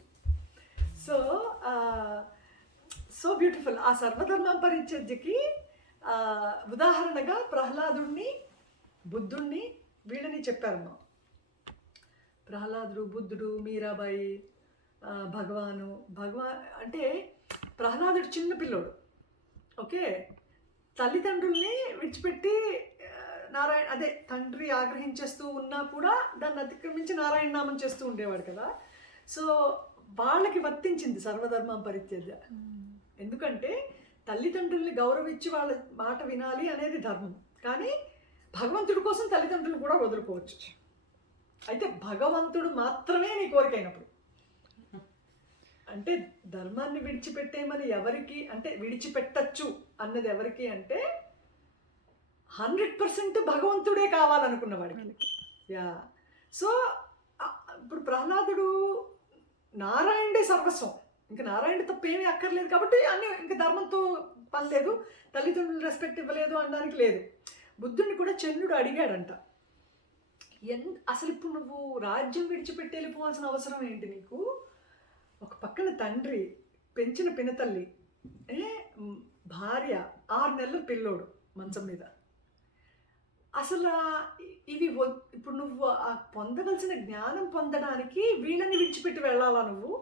So beautiful. ఆ సర్వధర్మం పరిత్యజ్యకి ఉదాహరణగా ప్రహ్లాదుడిని, బుద్ధుడిని, వీళ్ళని చెప్పారమ్మా. ప్రహ్లాదుడు, బుద్ధుడు, మీరాబాయి, భగవాన్ అంటే ప్రహ్లాదుడు చిన్న పిల్లోడు, ఓకే, తల్లిదండ్రుల్ని విడిచిపెట్టి తండ్రి ఆగ్రహించేస్తూ ఉన్నా కూడా దాన్ని అతిక్రమించి నారాయణ నామం చేస్తూ ఉండేవాడు కదా. సో వాళ్ళకి వర్తించింది సర్వధర్మం పరిత్యజ్య. ఎందుకంటే తల్లిదండ్రుల్ని గౌరవించి వాళ్ళ మాట వినాలి అనేది ధర్మం, కానీ భగవంతుడి కోసం తల్లిదండ్రులు కూడా వదులుకోవచ్చు. అయితే భగవంతుడు మాత్రమే నీ కోరిక అయినప్పుడు, అంటే ధర్మాన్ని విడిచిపెట్టేమని ఎవరికి, అంటే విడిచిపెట్టచ్చు అన్నది ఎవరికి అంటే 100% భగవంతుడే కావాలనుకున్న వాడికి. యా. సో ఇప్పుడు ప్రహ్లాదుడు నారాయణుడే సర్వస్వం, ఇంకా నారాయణ తప్ప ఏమీ అక్కర్లేదు కాబట్టి అన్ని ఇంకా ధర్మంతో పని లేదు, తల్లిదండ్రులు రెస్పెక్ట్ ఇవ్వలేదు అనడానికి లేదు. బుద్ధుడిని కూడా చంద్రుడు అడిగాడంట, అసలు ఇప్పుడు నువ్వు రాజ్యం విడిచిపెట్టి వెళ్ళిపోవాల్సిన అవసరం ఏంటి నీకు? ఒక పక్కన తండ్రి, పెంచిన పినతల్లి, భార్య, 6 నెలల పిల్లోడు మంచం మీద, అసలు ఇవి ఇప్పుడు నువ్వు పొందవలసిన జ్ఞానం పొందడానికి వీళ్ళని విడిచిపెట్టి వెళ్ళాలా నువ్వు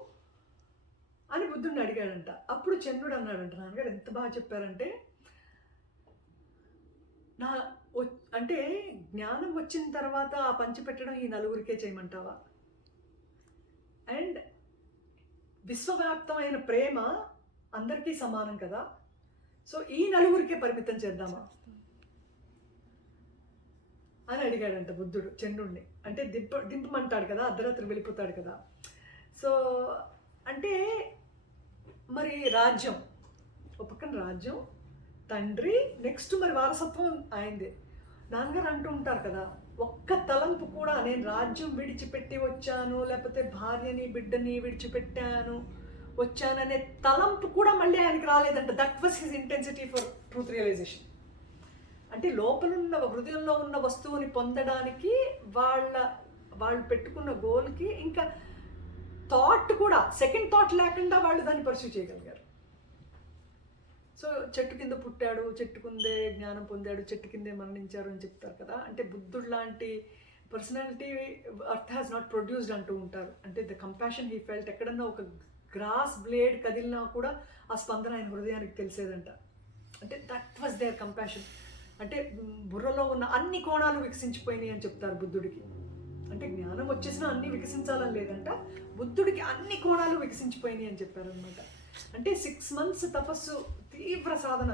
అని బుద్ధుడిని అడిగాడంట. అప్పుడు చంద్రుడు అన్నాడంట, నాన్నగారు ఎంత బాగా చెప్పారంటే, అంటే జ్ఞానం వచ్చిన తర్వాత ఆ పంచిపెట్టడం ఈ నలుగురికే చేయమంటావా? అండ్ విశ్వవ్యాప్తమైన ప్రేమ అందరికీ సమానం కదా, సో ఈ నలుగురికే పరిమితం చేద్దామా అని అడిగాడంట బుద్ధుడు చంద్రుడిని. అంటే దింపమంటాడు కదా, అర్ధరాత్రి వెళ్ళిపోతాడు కదా. సో అంటే మరి రాజ్యం, ఒక పక్కన రాజ్యం, తండ్రి, నెక్స్ట్ మరి వారసత్వం ఆయనదే. నాన్నగారు అంటూ ఉంటారు కదా, ఒక్క తలంపు కూడా నేను రాజ్యం విడిచిపెట్టి వచ్చాను, లేకపోతే భార్యని బిడ్డని విడిచిపెట్టాను వచ్చాననే తలంపు కూడా మళ్ళీ ఆయనకి రాలేదంట. That was his intensity for truth realization. అంటే లోపలున్న హృదయంలో ఉన్న వస్తువుని పొందడానికి వాళ్ళు పెట్టుకున్న గోల్కి ఇంకా థాట్ కూడా, సెకండ్ థాట్ లేకుండా వాళ్ళు దాన్ని పర్సూ చేయగలిగారు. సో చెట్టు కింద పుట్టాడు, చెట్టు కిందే జ్ఞానం పొందాడు, చెట్టు కిందే మరణించారు అని చెప్తారు కదా. అంటే బుద్ధుడు లాంటి personality earth has not produced అంటూ ఉంటారు. అంటే ద కంపాషన్ హీ ఫెల్ట్, ఎక్కడన్నా ఒక గ్రాస్ బ్లేడ్ కదిలినా కూడా ఆ స్పందన ఆయన హృదయానికి తెలిసేదంట. అంటే దట్ వాజ్ దేర్ కంపాషన్. అంటే బుర్రలో ఉన్న అన్ని కోణాలు వికసించిపోయినాయి అని చెప్తారు బుద్ధుడికి. అంటే జ్ఞానం వచ్చేసినా అన్నీ వికసించాలని లేదంట, బుద్ధుడికి అన్ని కోణాలు వికసించిపోయినాయి అని చెప్పారనమాట. అంటే 6 months తపస్సు, తీవ్ర సాధన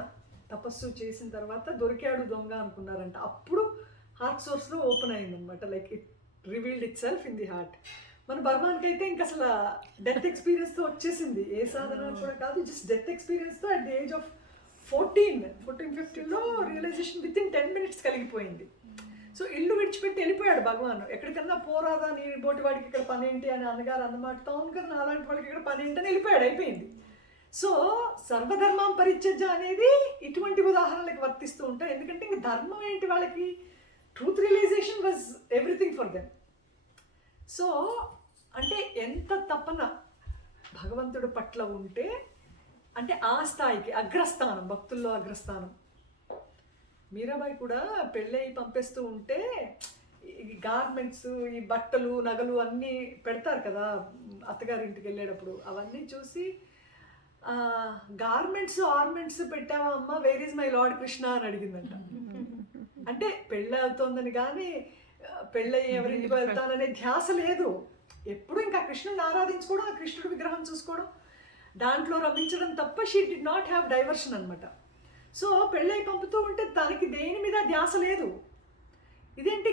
తపస్సు చేసిన తర్వాత దొరికాడు దొంగ అనుకున్నారంట. అప్పుడు హార్ట్ సోర్స్లో ఓపెన్ అయిందనమాట, like it revealed it self in the heart. మన భగవాన్కి అయితే ఇంకా అసలు డెత్ ఎక్స్పీరియన్స్తో వచ్చేసింది, ఏ సాధన కూడా కాదు, జస్ట్ డెత్ ఎక్స్పీరియన్స్తో అట్ ది ఏజ్ ఆఫ్ 14-15లో రియలైజేషన్ విత్ ఇన్ 10 minutes కలిగిపోయింది. సో ఇల్లు విడిచిపెట్టి వెళ్ళిపోయాడు భగవాన్. ఎక్కడికన్నా పోరాదా నీ బోటి వాడికి ఇక్కడ పని ఏంటి అని అన్నగారు అన్నమాట, అవును కదా నాలాంటి వాడికి ఇక్కడ పని ఏంటి అని వెళ్ళిపోయాడు, అయిపోయింది. సో సర్వధర్మం పరిత్యజ్య అనేది ఇటువంటి ఉదాహరణలకు వర్తిస్తూ ఉంటాయి. ఎందుకంటే ఇంక ధర్మం ఏంటి వాళ్ళకి, truth realization was everything for them. So అంటే ఎంత తపన భగవంతుడి పట్ల ఉంటే, అంటే ఆ స్థాయికి అగ్రస్థానం, భక్తుల్లో అగ్రస్థానం. మీరాబాయి కూడా పెళ్ళయి పంపేస్తూ ఉంటే ఈ గార్మెంట్స్, ఈ బట్టలు, నగలు అన్నీ పెడతారు కదా అత్తగారింటికి వెళ్ళేటప్పుడు, అవన్నీ చూసి ఆర్మెంట్స్ పెట్టావా అమ్మ, where is my lord Krishna అని అడిగిందంట. అంటే పెళ్ళి అవుతోందని కానీ పెళ్ళయి ఎవరింటికి వెళ్తాననే ధ్యాస లేదు, ఎప్పుడు ఇంకా కృష్ణుని ఆరాధించుకోవడం, ఆ కృష్ణుడి విగ్రహం చూసుకోవడం, దాంట్లో రమించడం తప్ప she did not have diversion అనమాట. సో పెళ్ళై పంపుతూ ఉంటే తనకి దేని మీద ధ్యాస లేదు. ఇదేంటి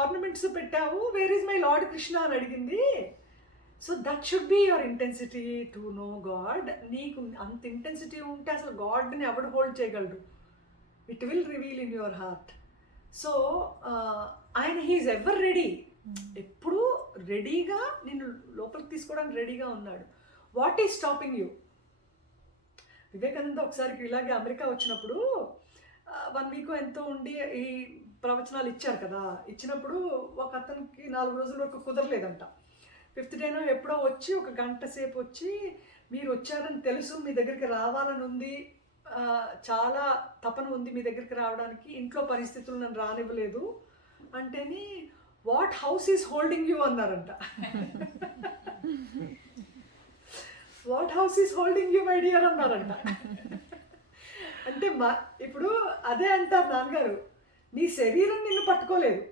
ఆర్నమెంట్స్ పెట్టావు, where is my lord Krishna అని అడిగింది. So that should be your intensity to know God. నీకు అంత ఇంటెన్సిటీ ఉంటే అసలు గాడ్ని ఎవడు హోల్డ్ చేయగలడు, it will reveal in your heart. So ఆయన హీఈస్ ఎవర్ రెడీ, ఎప్పుడూ రెడీగా నిన్ను లోపలికి తీసుకోవడానికి రెడీగా ఉన్నాడు. What is stopping you? Vivekananda ఒకసారి ఇలాగే అమెరికా వచ్చినప్పుడు 1 week ఎంతో ఉండి ఈ ప్రవచనాలు ఇచ్చారు కదా, ఇచ్చినప్పుడు ఒక అతనికి 4 రోజుల వరకు కుదరలేదంట. 5th day ఎప్పుడో వచ్చి 1 గంట సేపు వచ్చి, మీరు వచ్చారని తెలుసు, మీ దగ్గరికి రావాలని ఉంది, చాలా తపన ఉంది మీ దగ్గరికి రావడానికి, ఇంట్లో పరిస్థితులు నన్ను రానివ్వలేదు అంటేని what house is holding you అన్నారంట. What house is holding you my dear అన్నారంట. అంటే ఇప్పుడు అదే అంటారు నాన్నగారు, నీ శరీరం నిన్ను పట్టుకోలేదు,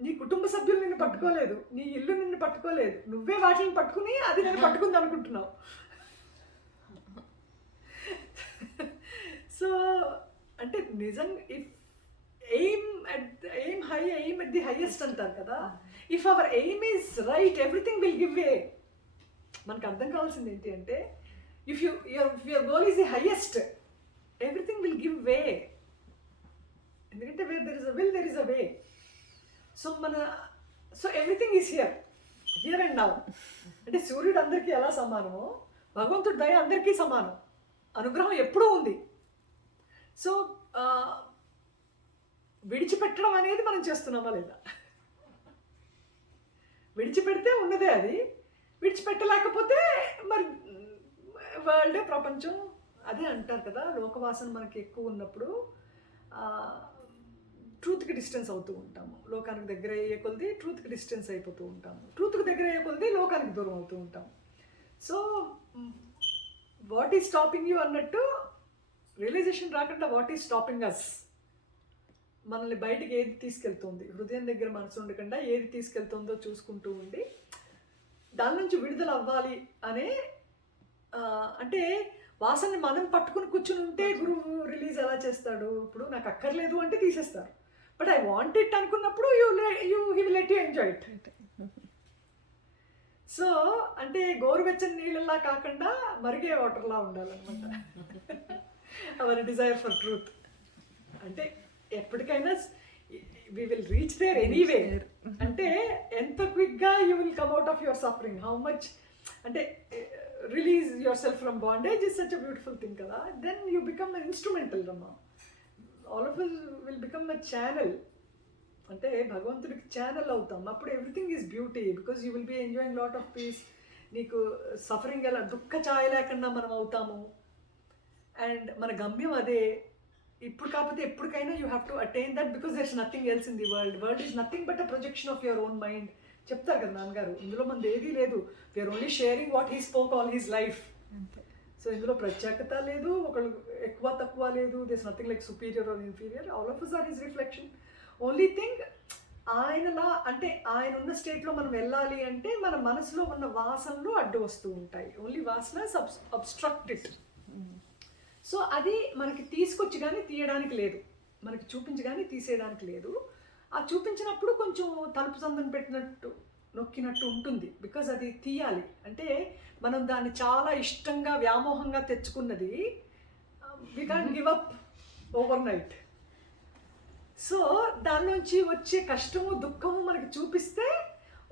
నీ కుటుంబ సభ్యులు నిన్ను పట్టుకోలేదు, నీ ఇల్లు నిన్ను పట్టుకోలేదు, నువ్వే వాటిని పట్టుకుని అది నేను పట్టుకుంది అనుకుంటున్నావు. సో అంటే నిజంగా if high aim at the highest అంటారు కదా. If our aim is right everything will give way. మనకు అర్థం కావాల్సింది ఏంటి అంటే if your goal is the highest everything will give way. ఎందుకంటే where there is a will there is a way. So everything is here and now. అంటే సూర్యుడు అందరికీ ఎలా సమానమో భగవంతుడి దయ అందరికీ సమానం, అనుగ్రహం ఎప్పుడూ ఉంది. సో విడిచిపెట్టడం అనేది మనం చేస్తున్నామా లేదా? విడిచిపెడితే ఉన్నదే అది, విడిచిపెట్టలేకపోతే మరి వరల్డే ప్రపంచం. అదే అంటారు కదా, లోకవాసన మనకి ఎక్కువ ఉన్నప్పుడు ట్రూత్కి డిస్టెన్స్ అవుతూ ఉంటాము. లోకానికి దగ్గర అయ్యే కొలది ట్రూత్కి డిస్టెన్స్ అయిపోతూ ఉంటాము. ట్రూత్కి దగ్గర అయ్యే కొలది లోకానికి దూరం అవుతూ ఉంటాము. So what is stopping you అన్నట్టు రియలైజేషన్ రాకుండా వాట్ ఈజ్ స్టాపింగ్ అస్, మనల్ని బయటికి ఏది తీసుకెళ్తుంది, హృదయం దగ్గర మనసు ఉండకుండా ఏది తీసుకెళ్తుందో చూసుకుంటూ ఉండి దాని నుంచి విడుదల అవ్వాలి అనే అంటే వాసనని మనం పట్టుకుని కూర్చుని ఉంటే గురువు రిలీజ్ ఎలా చేస్తాడు? ఇప్పుడు నాకు అక్కర్లేదు అంటే తీసేస్తారు, బట్ ఐ వాంట్ ఇట్ అనుకున్నప్పుడు he will let you enjoy it. So అంటే గోరువెచ్చని నీళ్ళలా కాకుండా మరిగే వాటర్లా ఉండాలన్నమాట అవర్ డిజైర్ ఫర్ ట్రూత్. అంటే ఎప్పటికైనా we will reach there anyway. అంటే ఎంత క్విక్గా you will come out of your suffering, how much అంటే release yourself from bondage is such a beautiful thing కదా. దెన్ యూ బికమ్ ఇన్స్ట్రుమెంటల్ రమ్మా. All of us will become a channel. అంటే భగవంతుడికి channel అవుతాం. అప్పుడు everything is beauty because you will be enjoying lot of peace. నీకు suffering ఎలా దుఃఖ ఛాయ లేకుండా మనం అవుతాము. అండ్ మన గమ్యం అదే. ఇప్పుడు కాకపోతే ఎప్పటికైనా you have to attain that because there is nothing else in the world is nothing but a projection of your own mind. చెప్తారు కదా నాన్నగారు, ఇందులో మనది ఏదీ లేదు, we are only sharing what he spoke all his life. So ఇందులో ప్రత్యేకత లేదు, ఒకళ్ళు ఎక్కువ తక్కువ లేదు, this is nothing like superior or inferior. All of us are his reflection. Only thing ఆయనలా అంటే ఆయన ఉన్న స్టేట్లో మనం వెళ్ళాలి అంటే మన మనసులో ఉన్న వాసనలు అడ్డు వస్తూ ఉంటాయి. ఓన్లీ వాసన అబ్స్ట్రక్ట్ ఇట్. సో అది మనకి తీసుకొచ్చి కానీ తీయడానికి లేదు, మనకి చూపించి కానీ తీసేయడానికి లేదు. ఆ చూపించినప్పుడు కొంచెం తలుపు సందుని పెట్టినట్టు నొక్కినట్టు ఉంటుంది, బికాజ్ అది తీయాలి. అంటే మనం దాన్ని చాలా ఇష్టంగా వ్యామోహంగా తెచ్చుకున్నది we can't give up overnight. So దాని నుంచి వచ్చే కష్టము దుఃఖము మనకి చూపిస్తే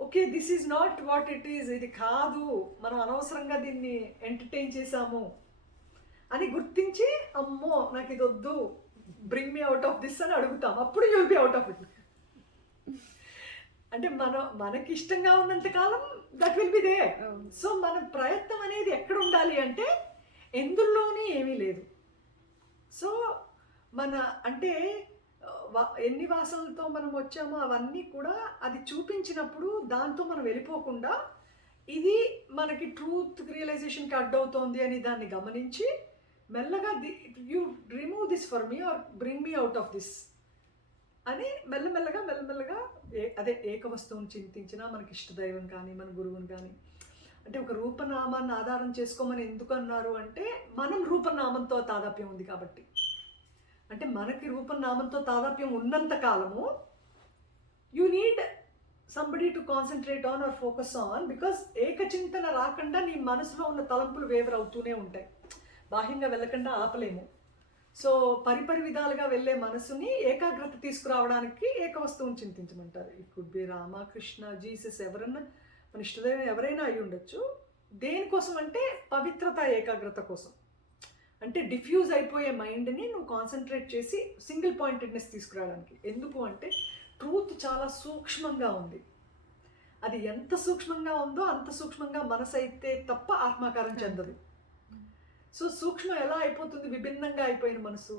okay this is not what it is, ఇది కాదు, మనం అనవసరంగా దీన్ని ఎంటర్టైన్ చేసాము అని గుర్తించి అమ్మో నాకు ఇది వద్దు, bring me out of this అని అడుగుతాం. అప్పుడు you will be out of it. అంటే మనకి ఇష్టంగా ఉన్నంత కాలం that will be there. So మన ప్రయత్నం అనేది ఎక్కడ ఉండాలి అంటే ఎందులోని ఏమీ లేదు. సో మన అంటే ఎన్ని వాసనలతో మనం వచ్చామో అవన్నీ కూడా అది చూపించినప్పుడు దాంతో మనం వెళ్ళిపోకుండా ఇది మనకి ట్రూత్ రియలైజేషన్కి అడ్డవుతోంది అని దాన్ని గమనించి మెల్లగా you remove this for me or bring me out of this అని మెల్లమెల్లగా అదే ఏక వస్తువుని చింతించినా మనకి ఇష్టదైవం కానీ మన గురువుని కానీ అంటే ఒక రూపనామాన్ని ఆధారం చేసుకోమని ఎందుకు అన్నారు అంటే మనం రూపనామంతో తాదాప్యం ఉంది కాబట్టి. అంటే మనకి రూపనామంతో తాదాప్యం ఉన్నంత కాలము you need somebody to concentrate on or focus on, because ఏకచింతన రాకుండా నీ మనసులో ఉన్న తలంపులు వేవర్ అవుతూనే ఉంటాయి, బాహ్యంగా వెళ్ళకుండా ఆపలేము. సో పరిపరి విధాలుగా వెళ్ళే మనసుని ఏకాగ్రత తీసుకురావడానికి ఏక వస్తువుని చింతించమంటారు. It could be Rama, Krishna, Jesus, ఎవరన్నా మన ఇష్టదైవం ఎవరైనా అయి ఉండొచ్చు. దేనికోసం అంటే పవిత్రత, ఏకాగ్రత కోసం. అంటే డిఫ్యూజ్ అయిపోయే మైండ్ని నువ్వు కాన్సన్ట్రేట్ చేసి సింగిల్ పాయింటెడ్నెస్ తీసుకురావడానికి. ఎందుకు అంటే ట్రూత్ చాలా సూక్ష్మంగా ఉంది. అది ఎంత సూక్ష్మంగా ఉందో అంత సూక్ష్మంగా మనసు అయితే తప్ప ఆత్మాకారం చెందదు. సో సూక్ష్మం ఎలా అయిపోతుంది, విభిన్నంగా అయిపోయిన మనసు,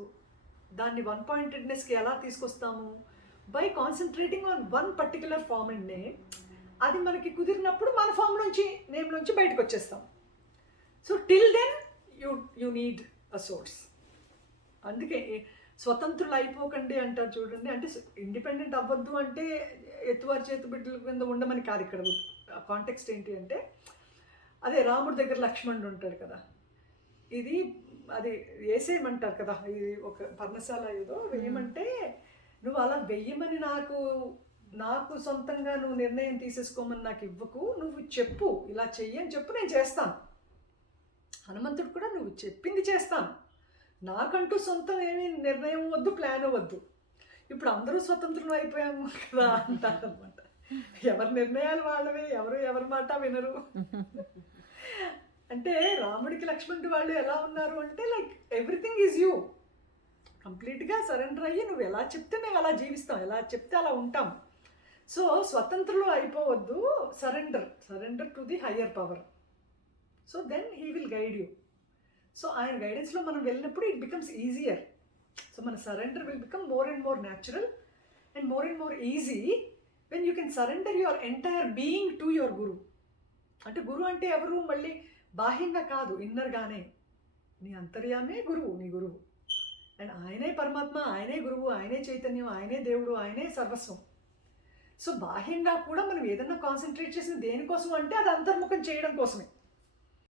దాన్ని వన్ పాయింటెడ్నెస్కి ఎలా తీసుకొస్తాము? By concentrating on one particular form and name. అది మనకి కుదిరినప్పుడు మన ఫామ్ నుంచి నేమ్ నుంచి బయటకు వచ్చేస్తాం. So till then you need a source. అందుకే స్వతంత్రులు అయిపోకండి అంటారు చూడండి. అంటే ఇండిపెండెంట్ అవ్వద్దు అంటే ఎత్తువారి చేతు బిడ్డల కింద ఉండమని కాదు. ఇక్కడ కాంటెక్స్ట్ ఏంటి అంటే అదే రాముడి దగ్గర లక్ష్మణుడు ఉంటాడు కదా, ఇది అది వేసేయమంటారు కదా, ఇది ఒక పర్ణశాల ఏదో వేయమంటే నువ్వు అలా వెయ్యమని నాకు సొంతంగా నువ్వు నిర్ణయం తీసేసుకోమని నాకు ఇవ్వకు, నువ్వు చెప్పు ఇలా చెయ్యి అని చెప్పు, నేను చేస్తాను. హనుమంతుడు కూడా నువ్వు చెప్పింది చేస్తాను, నాకంటూ సొంతం ఏమీ నిర్ణయం వద్దు, ప్లాన్ వద్దు. ఇప్పుడు అందరూ స్వతంత్రం అయిపోయాము కదా అంటారు అనమాట. ఎవరి నిర్ణయాలు వాళ్ళవే, ఎవరి మాట వినరు. అంటే రాముడికి లక్ష్మణుడి వాళ్ళు ఎలా ఉన్నారు అంటే లైక్ ఎవ్రీథింగ్ ఈజ్ యూ, కంప్లీట్గా సరెండర్ అయ్యి నువ్వు ఎలా చెప్తే మేము అలా జీవిస్తాం, ఎలా చెప్తే అలా ఉంటాం. సో స్వతంత్రులు అయిపోవద్దు, surrender to the higher power. So then he will guide you. So ఆయన గైడెన్స్లో మనం వెళ్ళినప్పుడు ఇట్ బికమ్స్ ఈజియర్. సో మన surrender will become more and more natural and more easy when you can surrender your entire being to your guru. అంటే గురు అంటే ఎవరు, మళ్ళీ బాహ్యంగా కాదు, ఇన్నర్గానే. నీ అంతర్యామే గురువు, నీ గురువు. అండ్ ఆయనే పరమాత్మ, ఆయనే గురువు, ఆయనే చైతన్యం, ఆయనే దేవుడు, ఆయనే సర్వస్వం. సో బాహ్యంగా కూడా మనం ఏదన్నా కాన్సన్ట్రేట్ చేసిన దేనికోసం అంటే అది అంతర్ముఖం చేయడం కోసమే.